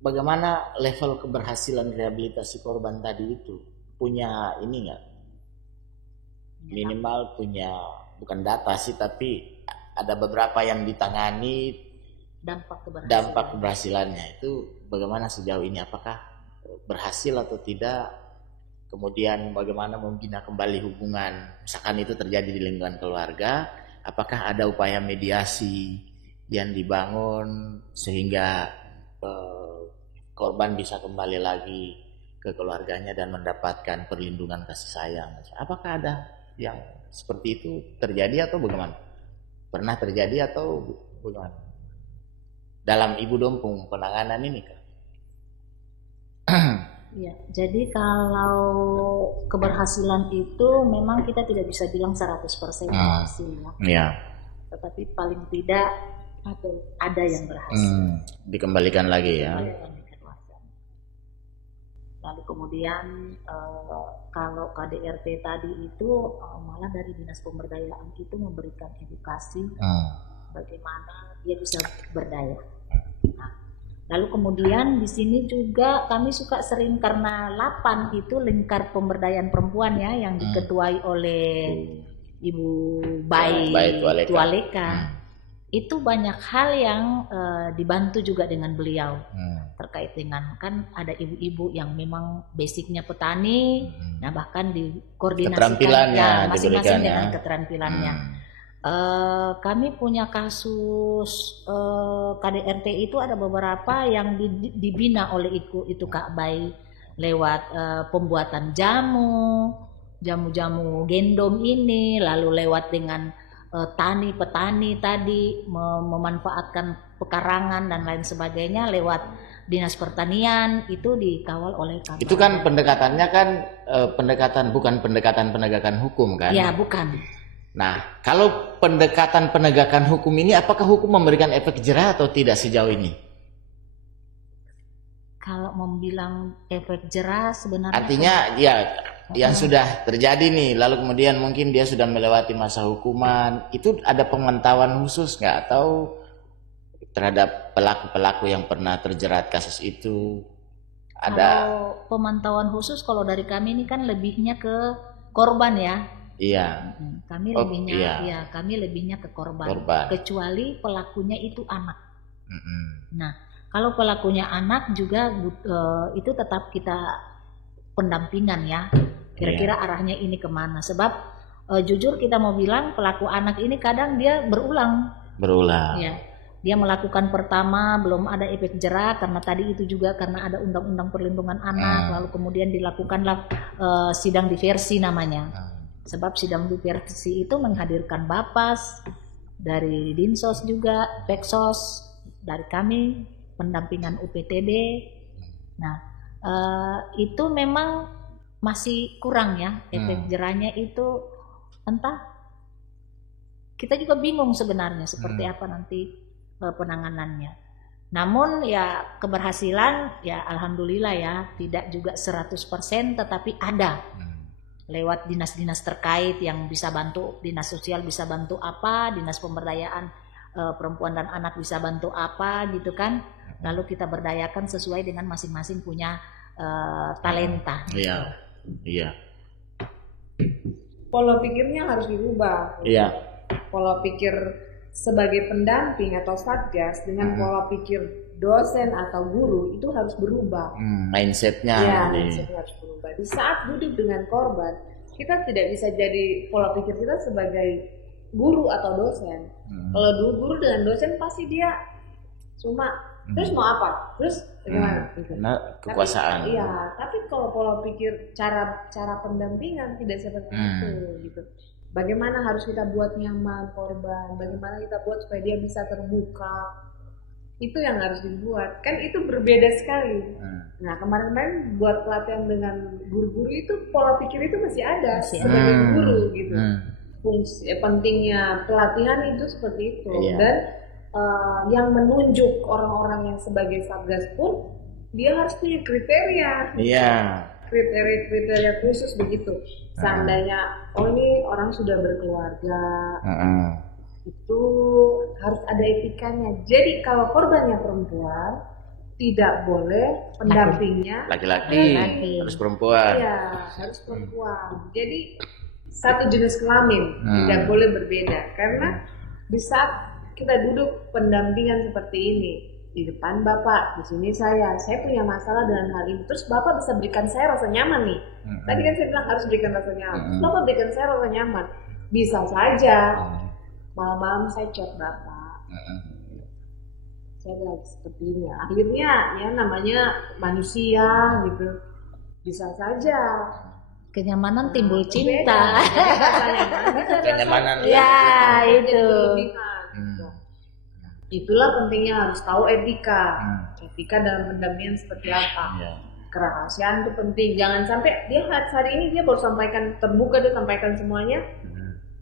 bagaimana level keberhasilan rehabilitasi korban tadi itu? Punya ini nggak? Minimal punya, bukan data sih, tapi ada beberapa yang ditangani. Dampak keberhasilannya itu bagaimana sejauh ini? Apakah berhasil atau tidak? Kemudian bagaimana membina kembali hubungan, misalkan itu terjadi di lingkungan keluarga, apakah ada upaya mediasi yang dibangun sehingga korban bisa kembali lagi ke keluarganya dan mendapatkan perlindungan kasih sayang? Apakah ada yang seperti itu terjadi atau bagaimana? Pernah terjadi atau bagaimana? Dalam Ibu Dompung penanganan ini kan? Ya, jadi kalau keberhasilan itu memang kita tidak bisa bilang 100% berhasil ya. Tetapi paling tidak ada yang berhasil. Dikembalikan lagi ya. Lalu kemudian kalau KDRT tadi itu malah dari Dinas Pemberdayaan itu memberikan edukasi bagaimana dia bisa berdaya. Nah, lalu kemudian di sini juga kami suka sering karena LAPAN itu Lingkar Pemberdayaan Perempuan ya yang diketuai oleh Ibu Bai Tualeka. Itu banyak hal yang dibantu juga dengan beliau terkait dengan kan ada ibu-ibu yang memang basicnya petani, nah bahkan dikoordinasikan ya masing-masing dengan keterampilannya. Kami punya kasus KDRT itu ada beberapa yang dibina oleh itu Kak Bai lewat pembuatan jamu-jamu gendong ini, lalu lewat dengan petani tadi memanfaatkan pekarangan dan lain sebagainya, lewat dinas pertanian itu dikawal oleh KPK. Itu kan pendekatannya kan bukan pendekatan penegakan hukum kan? Ya, bukan. Nah, kalau pendekatan penegakan hukum ini, apakah hukum memberikan efek jerah atau tidak sejauh ini? Kalau membilang efek jerah sebenarnya artinya ya yang sudah terjadi nih, lalu kemudian mungkin dia sudah melewati masa hukuman, itu ada pemantauan khusus nggak atau terhadap pelaku-pelaku yang pernah terjerat kasus itu? Ada. Kalau pemantauan khusus kalau dari kami ini kan lebihnya ke korban ya. Iya. Kami kami lebihnya ke korban. Kecuali pelakunya itu anak. Nah, kalau pelakunya anak juga itu tetap kita pendampingan ya. Kira-kira arahnya ini kemana? Sebab jujur kita mau bilang pelaku anak ini kadang dia berulang. Ya, dia melakukan pertama belum ada efek jerah karena tadi itu juga karena ada undang-undang perlindungan anak. Lalu kemudian dilakukanlah sidang diversi namanya. Sebab sidang diversi itu menghadirkan Bapas dari Dinsos juga, Peksos dari kami, pendampingan UPTD. Nah, itu memang masih kurang ya efek jerahnya itu, entah kita juga bingung sebenarnya seperti apa nanti penanganannya. Namun ya keberhasilan ya alhamdulillah ya, tidak juga 100% tetapi ada. Lewat dinas-dinas terkait yang bisa bantu, dinas sosial bisa bantu apa, dinas pemberdayaan perempuan dan anak bisa bantu apa gitu kan. Lalu kita berdayakan sesuai dengan masing-masing punya talenta. Iya. Pola pikirnya harus dirubah. Iya. Pola pikir sebagai pendamping atau satgas dengan pola pikir dosen atau guru itu harus berubah. Mindsetnya. Ya, mindsetnya harus berubah. Di saat duduk dengan korban, kita tidak bisa jadi pola pikir kita sebagai guru atau dosen. Kalau guru dengan dosen pasti dia cuma terus mau apa? Terus gimana? Karena kekuasaan. Tapi kalau pola pikir cara pendampingan tidak seperti itu gitu. Bagaimana harus kita buat nyaman korban? Bagaimana kita buat supaya dia bisa terbuka? Itu yang harus dibuat. Kan itu berbeda sekali. Nah, kemarin buat pelatihan dengan guru-guru itu pola pikir itu masih ada sebagai guru gitu. Fungsi pentingnya pelatihan itu seperti itu. Dan yang menunjuk orang-orang yang sebagai satgas pun dia harus punya kriteria. Kriteria khusus begitu. Seandainya ini orang sudah berkeluarga, itu harus ada etikanya. Jadi kalau korbannya perempuan, tidak boleh pendampingnya laki-laki, harus perempuan. Iya, harus perempuan. Jadi satu jenis kelamin, tidak boleh berbeda. Karena di saat kita duduk pendampingan seperti ini, di depan Bapak, di sini saya punya masalah dengan hal ini. Terus Bapak bisa berikan saya rasa nyaman nih. Tadi kan saya bilang harus berikan rasa nyaman. Terus Bapak berikan saya rasa nyaman. Bisa saja malam-malam saya chat Bapak. Saya lagi seperti ini. Akhirnya ya namanya manusia gitu. Bisa saja kenyamanan timbul cinta. Kenyamanan. Ya, itu. Itulah pentingnya harus tahu etika. Etika dalam pendampingan seperti apa. Kerahasiaan itu penting. Jangan sampai dia hari ini dia baru sampaikan terbuka, dia sampaikan semuanya.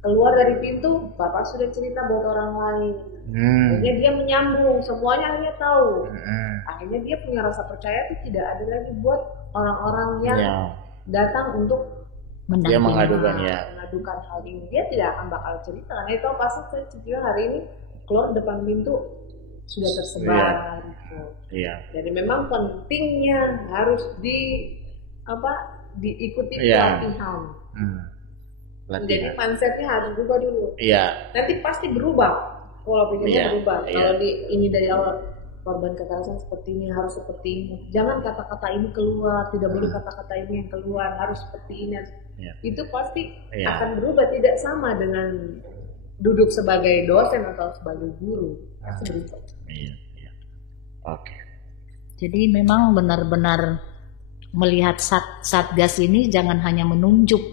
Keluar dari pintu, Bapak sudah cerita buat orang lain. Akhirnya dia menyambung, semuanya akhirnya tahu. Akhirnya dia punya rasa percaya itu tidak ada lagi buat orang-orang yang datang untuk mengadukan hal ini. Dia tidak akan bakal cerita. Karena itu pasti saya cerita hari ini keluar depan pintu sudah tersebar. Jadi memang pentingnya harus diikuti pelatihan. Jadi mindsetnya harus berubah dulu. Nanti pasti berubah, pola pikirnya berubah. Kalau ini dari awal korban kekerasan seperti ini harus seperti ini. Jangan kata-kata ini keluar, tidak boleh kata-kata ini yang keluar, harus seperti ini. Itu pasti akan berubah, tidak sama dengan duduk sebagai dosen atau sebagai guru. Pasti berubah. Oke. Jadi memang benar-benar melihat Satgas ini jangan hanya menunjuk.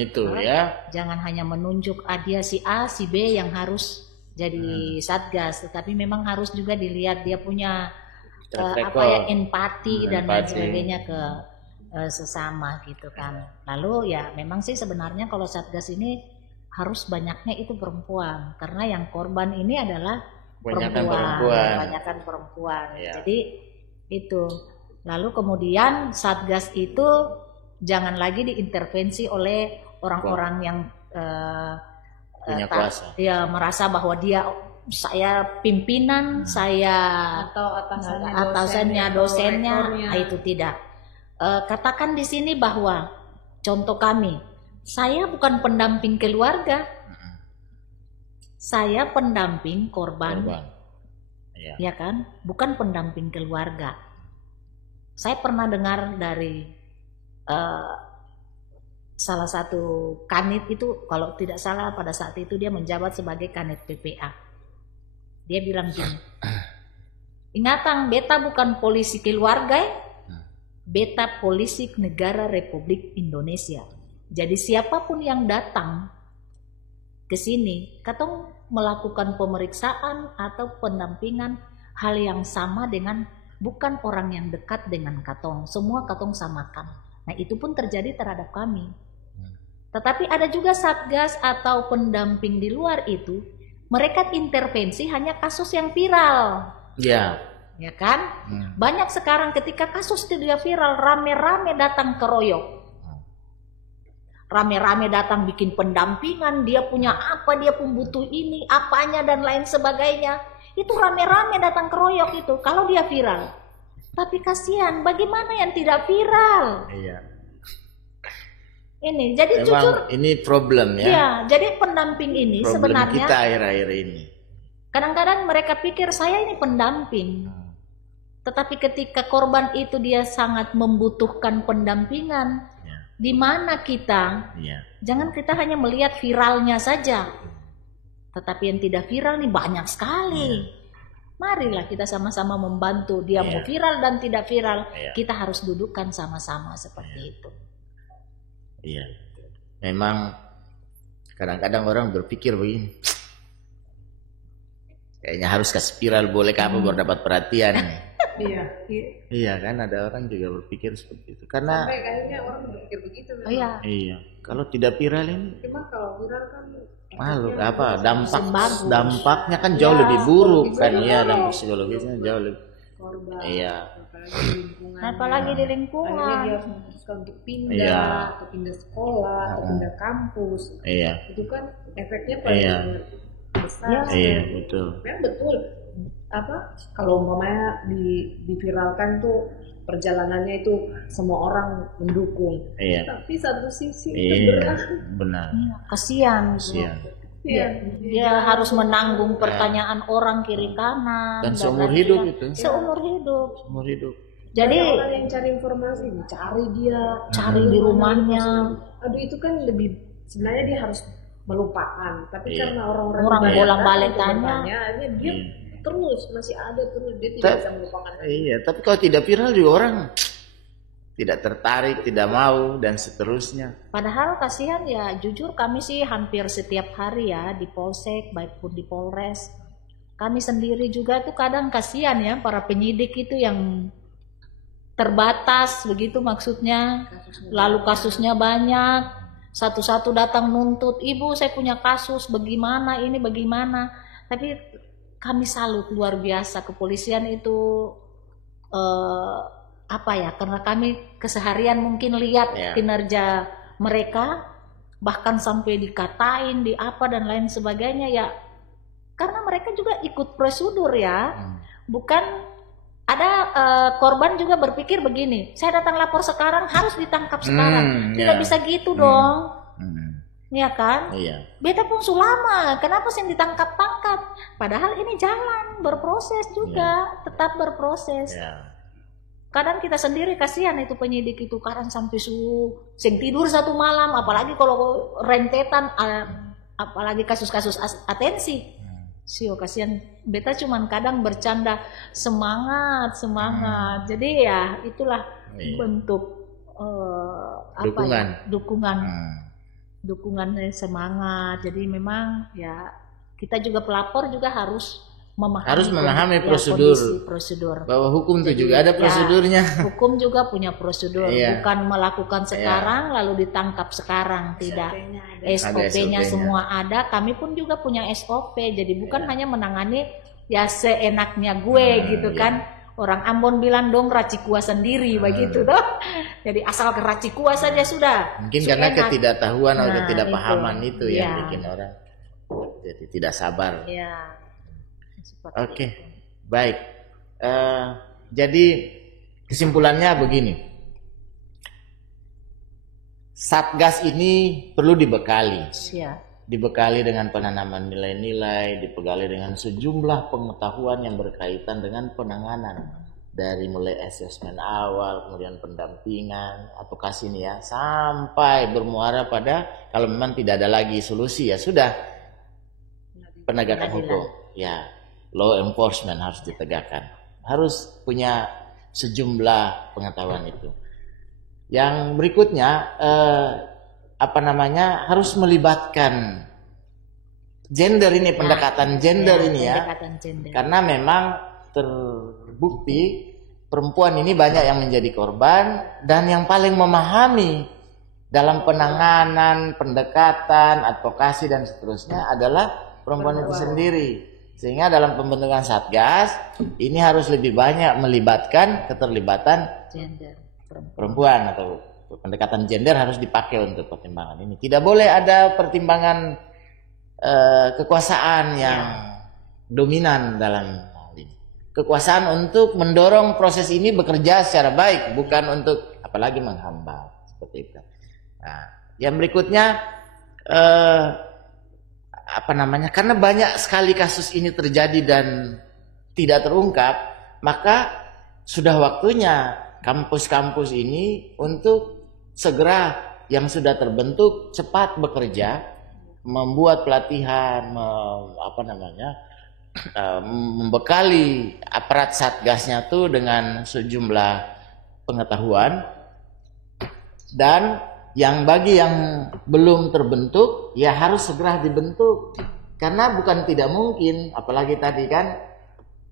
Itu ya. Jangan hanya menunjuk dia si A, si B yang harus jadi Satgas, tetapi memang harus juga dilihat dia punya empati dan lain sebagainya ke sesama gitu kan. Lalu ya memang sih sebenarnya kalau Satgas ini harus banyaknya itu perempuan, karena yang korban ini adalah kebanyakan perempuan. Ya. Jadi itu. Lalu kemudian Satgas itu jangan lagi diintervensi oleh orang-orang yang punya kuasa. Ya merasa bahwa saya pimpinan, saya atau atasannya, dosennya, itu tidak. Katakan di sini bahwa contoh kami, saya bukan pendamping keluarga, saya pendamping korban. Ya kan, bukan pendamping keluarga. Saya pernah dengar dari salah satu kanit itu, kalau tidak salah pada saat itu dia menjabat sebagai kanit PPA. Dia bilang gini, ingatan beta bukan polisi keluarga, beta polisi negara Republik Indonesia. Jadi siapapun yang datang ke sini, katong melakukan pemeriksaan atau pendampingan hal yang sama dengan bukan orang yang dekat dengan katong. Semua katong samakan. Nah itu pun terjadi terhadap kami. Tetapi ada juga Satgas atau pendamping di luar itu, mereka intervensi hanya kasus yang viral. Ya kan? Banyak sekarang ketika kasus itu dia viral, rame-rame datang keroyok. Rame-rame datang bikin pendampingan, dia punya apa, dia pun butuh ini, apanya dan lain sebagainya. Itu rame-rame datang keroyok itu, kalau dia viral. Tapi kasihan, bagaimana yang tidak viral? Iya. Ini jadi memang jujur ini problem ya. Iya, jadi pendamping ini problem sebenarnya kita akhir-akhir ini. Kadang-kadang mereka pikir saya ini pendamping. Tetapi ketika korban itu dia sangat membutuhkan pendampingan, di mana kita? Jangan kita hanya melihat viralnya saja. Tetapi yang tidak viral nih banyak sekali. Marilah kita sama-sama membantu dia mau viral dan tidak viral. Kita harus dudukkan sama-sama seperti itu. Iya, memang kadang-kadang orang berpikir begini, kayaknya harus kasih viral boleh kamu baru dapat perhatian. Iya kan, ada orang juga berpikir seperti itu. Karena sampai kayaknya orang berpikir begitu. Iya. Kalau tidak viral ini, cuma kalau viral kan malu apa? Dampaknya kan jauh lebih buruk kan ya, dampak psikologisnya jauh lebih. Korban. Iya. Apalagi di lingkungan. Akhirnya dia harus memutuskan untuk pindah, atau pindah sekolah, atau pindah kampus. Itu kan efeknya paling besar. Iya, betul. Memang betul. Kalau umpamanya diviralkan tuh perjalanannya itu semua orang mendukung. Tapi satu sisi itu benar. Kasihan. Dia harus menanggung pertanyaan orang kiri kanan dan seumur hidup itu. Seumur hidup. Jadi orang yang cari informasi, cari di rumahnya. Aduh itu kan lebih sebenarnya dia harus melupakan. Tapi karena orang bolak-balik tanya, akhirnya dia terus masih ada terus dia tidak bisa melupakan. Iya, tapi kalau tidak viral juga orang tidak tertarik, tidak mau dan seterusnya. Padahal kasihan ya, jujur kami sih hampir setiap hari ya di Polsek baik pun di Polres. Kami sendiri juga tuh kadang kasihan ya para penyidik itu yang terbatas begitu maksudnya. Lalu kasusnya banyak, satu-satu datang nuntut, "Ibu, saya punya kasus, bagaimana ini, bagaimana?" Tapi kami salut luar biasa kepolisian itu karena kami keseharian mungkin lihat kinerja mereka, bahkan sampai dikatain di apa dan lain sebagainya ya, karena mereka juga ikut prosedur ya. Bukan ada korban juga berpikir begini, saya datang lapor sekarang harus ditangkap sekarang. Tidak bisa gitu dong. Ya kan? Beta pun sulama, kenapa sih ditangkap-tangkap? Padahal ini jalan berproses juga, tetap berproses. Kadang kita sendiri kasihan itu penyidik itu, kadang sampai sing tidur satu malam, apalagi kalau rentetan, apalagi kasus-kasus atensi. Sio kasihan, beta cuman kadang bercanda semangat. Jadi ya itulah bentuk dukungan semangat. Jadi memang ya kita juga pelapor juga harus memahami prosedur bahwa hukum itu juga ada prosedurnya. Hukum juga punya prosedur, bukan melakukan sekarang lalu ditangkap sekarang, tidak. SOP-nya semua ada. Kami pun juga punya SOP, jadi bukan hanya menangani ya seenaknya gue gitu kan. Orang Ambon bilang dong racikua sendiri begitu toh. Jadi asal ke racikua saja sudah. Mungkin karena ketidaktahuan atau ketidakpahaman itu yang bikin orang jadi tidak sabar. Oke, baik. Jadi kesimpulannya begini, Satgas ini perlu dibekali, dibekali dengan penanaman nilai-nilai, dibekali dengan sejumlah pengetahuan yang berkaitan dengan penanganan dari mulai asesmen awal, kemudian pendampingan, advokasi nih ya, sampai bermuara pada kalau memang tidak ada lagi solusi ya sudah penegakan hukum, ya. Law enforcement harus ditegakkan, harus punya sejumlah pengetahuan itu. Yang berikutnya harus melibatkan gender ini, pendekatan gender ini ya, karena memang terbukti perempuan ini banyak yang menjadi korban dan yang paling memahami dalam penanganan, pendekatan, advokasi dan seterusnya adalah perempuan itu sendiri. Sehingga dalam pembentukan Satgas ini harus lebih banyak melibatkan keterlibatan gender perempuan atau pendekatan gender harus dipakai untuk pertimbangan ini. Tidak boleh ada pertimbangan kekuasaan yang dominan dalam hal ini. Kekuasaan untuk mendorong proses ini bekerja secara baik, bukan untuk apalagi menghambat seperti itu. Nah, yang berikutnya karena banyak sekali kasus ini terjadi dan tidak terungkap, maka sudah waktunya kampus-kampus ini untuk segera yang sudah terbentuk cepat bekerja, membuat pelatihan, membekali aparat Satgasnya tuh dengan sejumlah pengetahuan, dan yang bagi yang belum terbentuk ya harus segera dibentuk, karena bukan tidak mungkin, apalagi tadi kan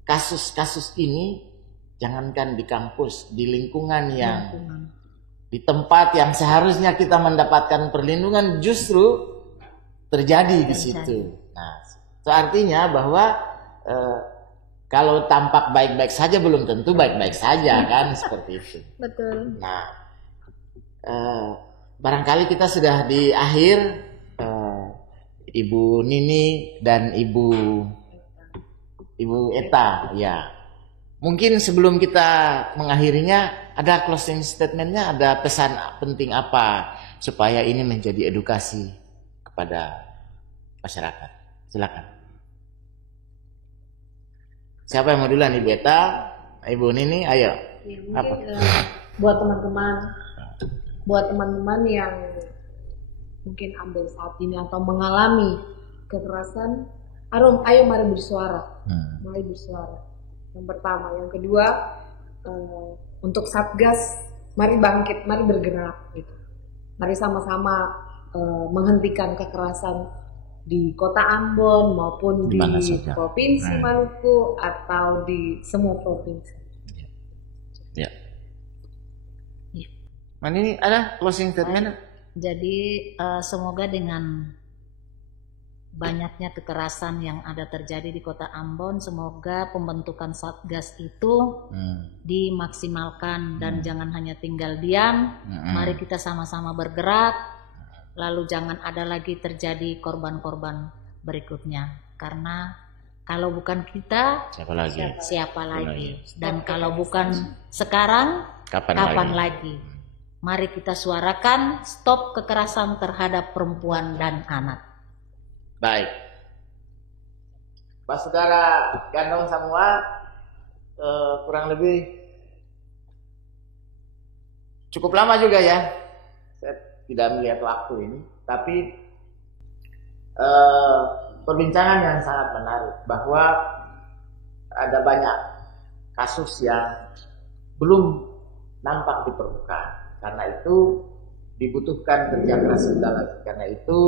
kasus-kasus ini jangankan di kampus, di lingkungan yang di tempat yang seharusnya kita mendapatkan perlindungan justru terjadi di situ. Nah, itu artinya bahwa kalau tampak baik-baik saja belum tentu baik-baik saja kan, seperti itu. Betul. Nah, barangkali kita sudah di akhir, Ibu Nini dan Ibu Eta, ya. Mungkin sebelum kita mengakhirinya, ada closing statementnya, ada pesan penting apa supaya ini menjadi edukasi kepada masyarakat? Silakan. Siapa yang mau duluan, Ibu Eta, Ibu Nini, ayo. Apa? Buat teman-teman yang mungkin ambil saat ini atau mengalami kekerasan, ayo mari bersuara. Mari bersuara. Yang pertama, yang kedua, untuk Satgas, mari bangkit, mari bergerak gitu. Mari sama-sama menghentikan kekerasan di Kota Ambon maupun di Provinsi Maluku atau di semua provinsi. Ya. Mana ini ada closing statement? Jadi semoga dengan banyaknya kekerasan yang ada terjadi di Kota Ambon, semoga pembentukan Satgas itu dimaksimalkan dan jangan hanya tinggal diam. Mari kita sama-sama bergerak, lalu jangan ada lagi terjadi korban-korban berikutnya. Karena kalau bukan kita, siapa lagi? Dan kalau bukan sekarang, kapan lagi? Mari kita suarakan stop kekerasan terhadap perempuan dan anak. Baik, Pak Saudara Gandong semua, kurang lebih cukup lama juga ya. Saya tidak melihat waktu ini, tapi perbincangan yang sangat menarik bahwa ada banyak kasus yang belum nampak di permukaan. Karena itu dibutuhkan kerja keras kita lagi. Karena itu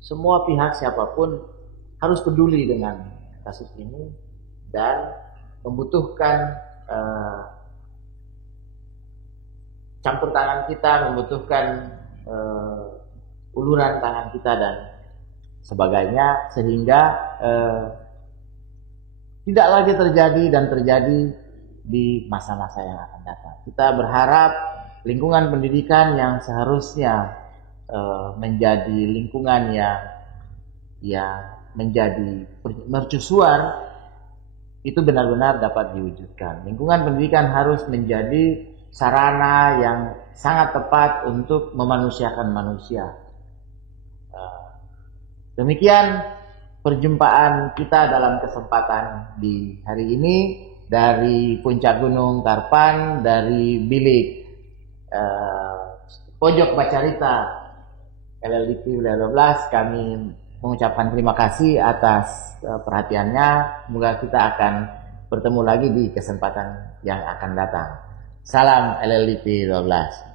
semua pihak siapapun harus peduli dengan kasus ini dan membutuhkan campur tangan kita, membutuhkan uluran tangan kita dan sebagainya, sehingga tidak lagi terjadi dan terjadi di masa-masa yang akan datang. Kita berharap lingkungan pendidikan yang seharusnya menjadi lingkungan yang menjadi mercusuar itu benar-benar dapat diwujudkan. Lingkungan pendidikan harus menjadi sarana yang sangat tepat untuk memanusiakan manusia. Demikian perjumpaan kita dalam kesempatan di hari ini dari Puncak Gunung Karpan, dari bilik Pojok Bacarita LLDP 12. Kami mengucapkan terima kasih atas perhatiannya. Semoga kita akan bertemu lagi di kesempatan yang akan datang. Salam LLDP 12.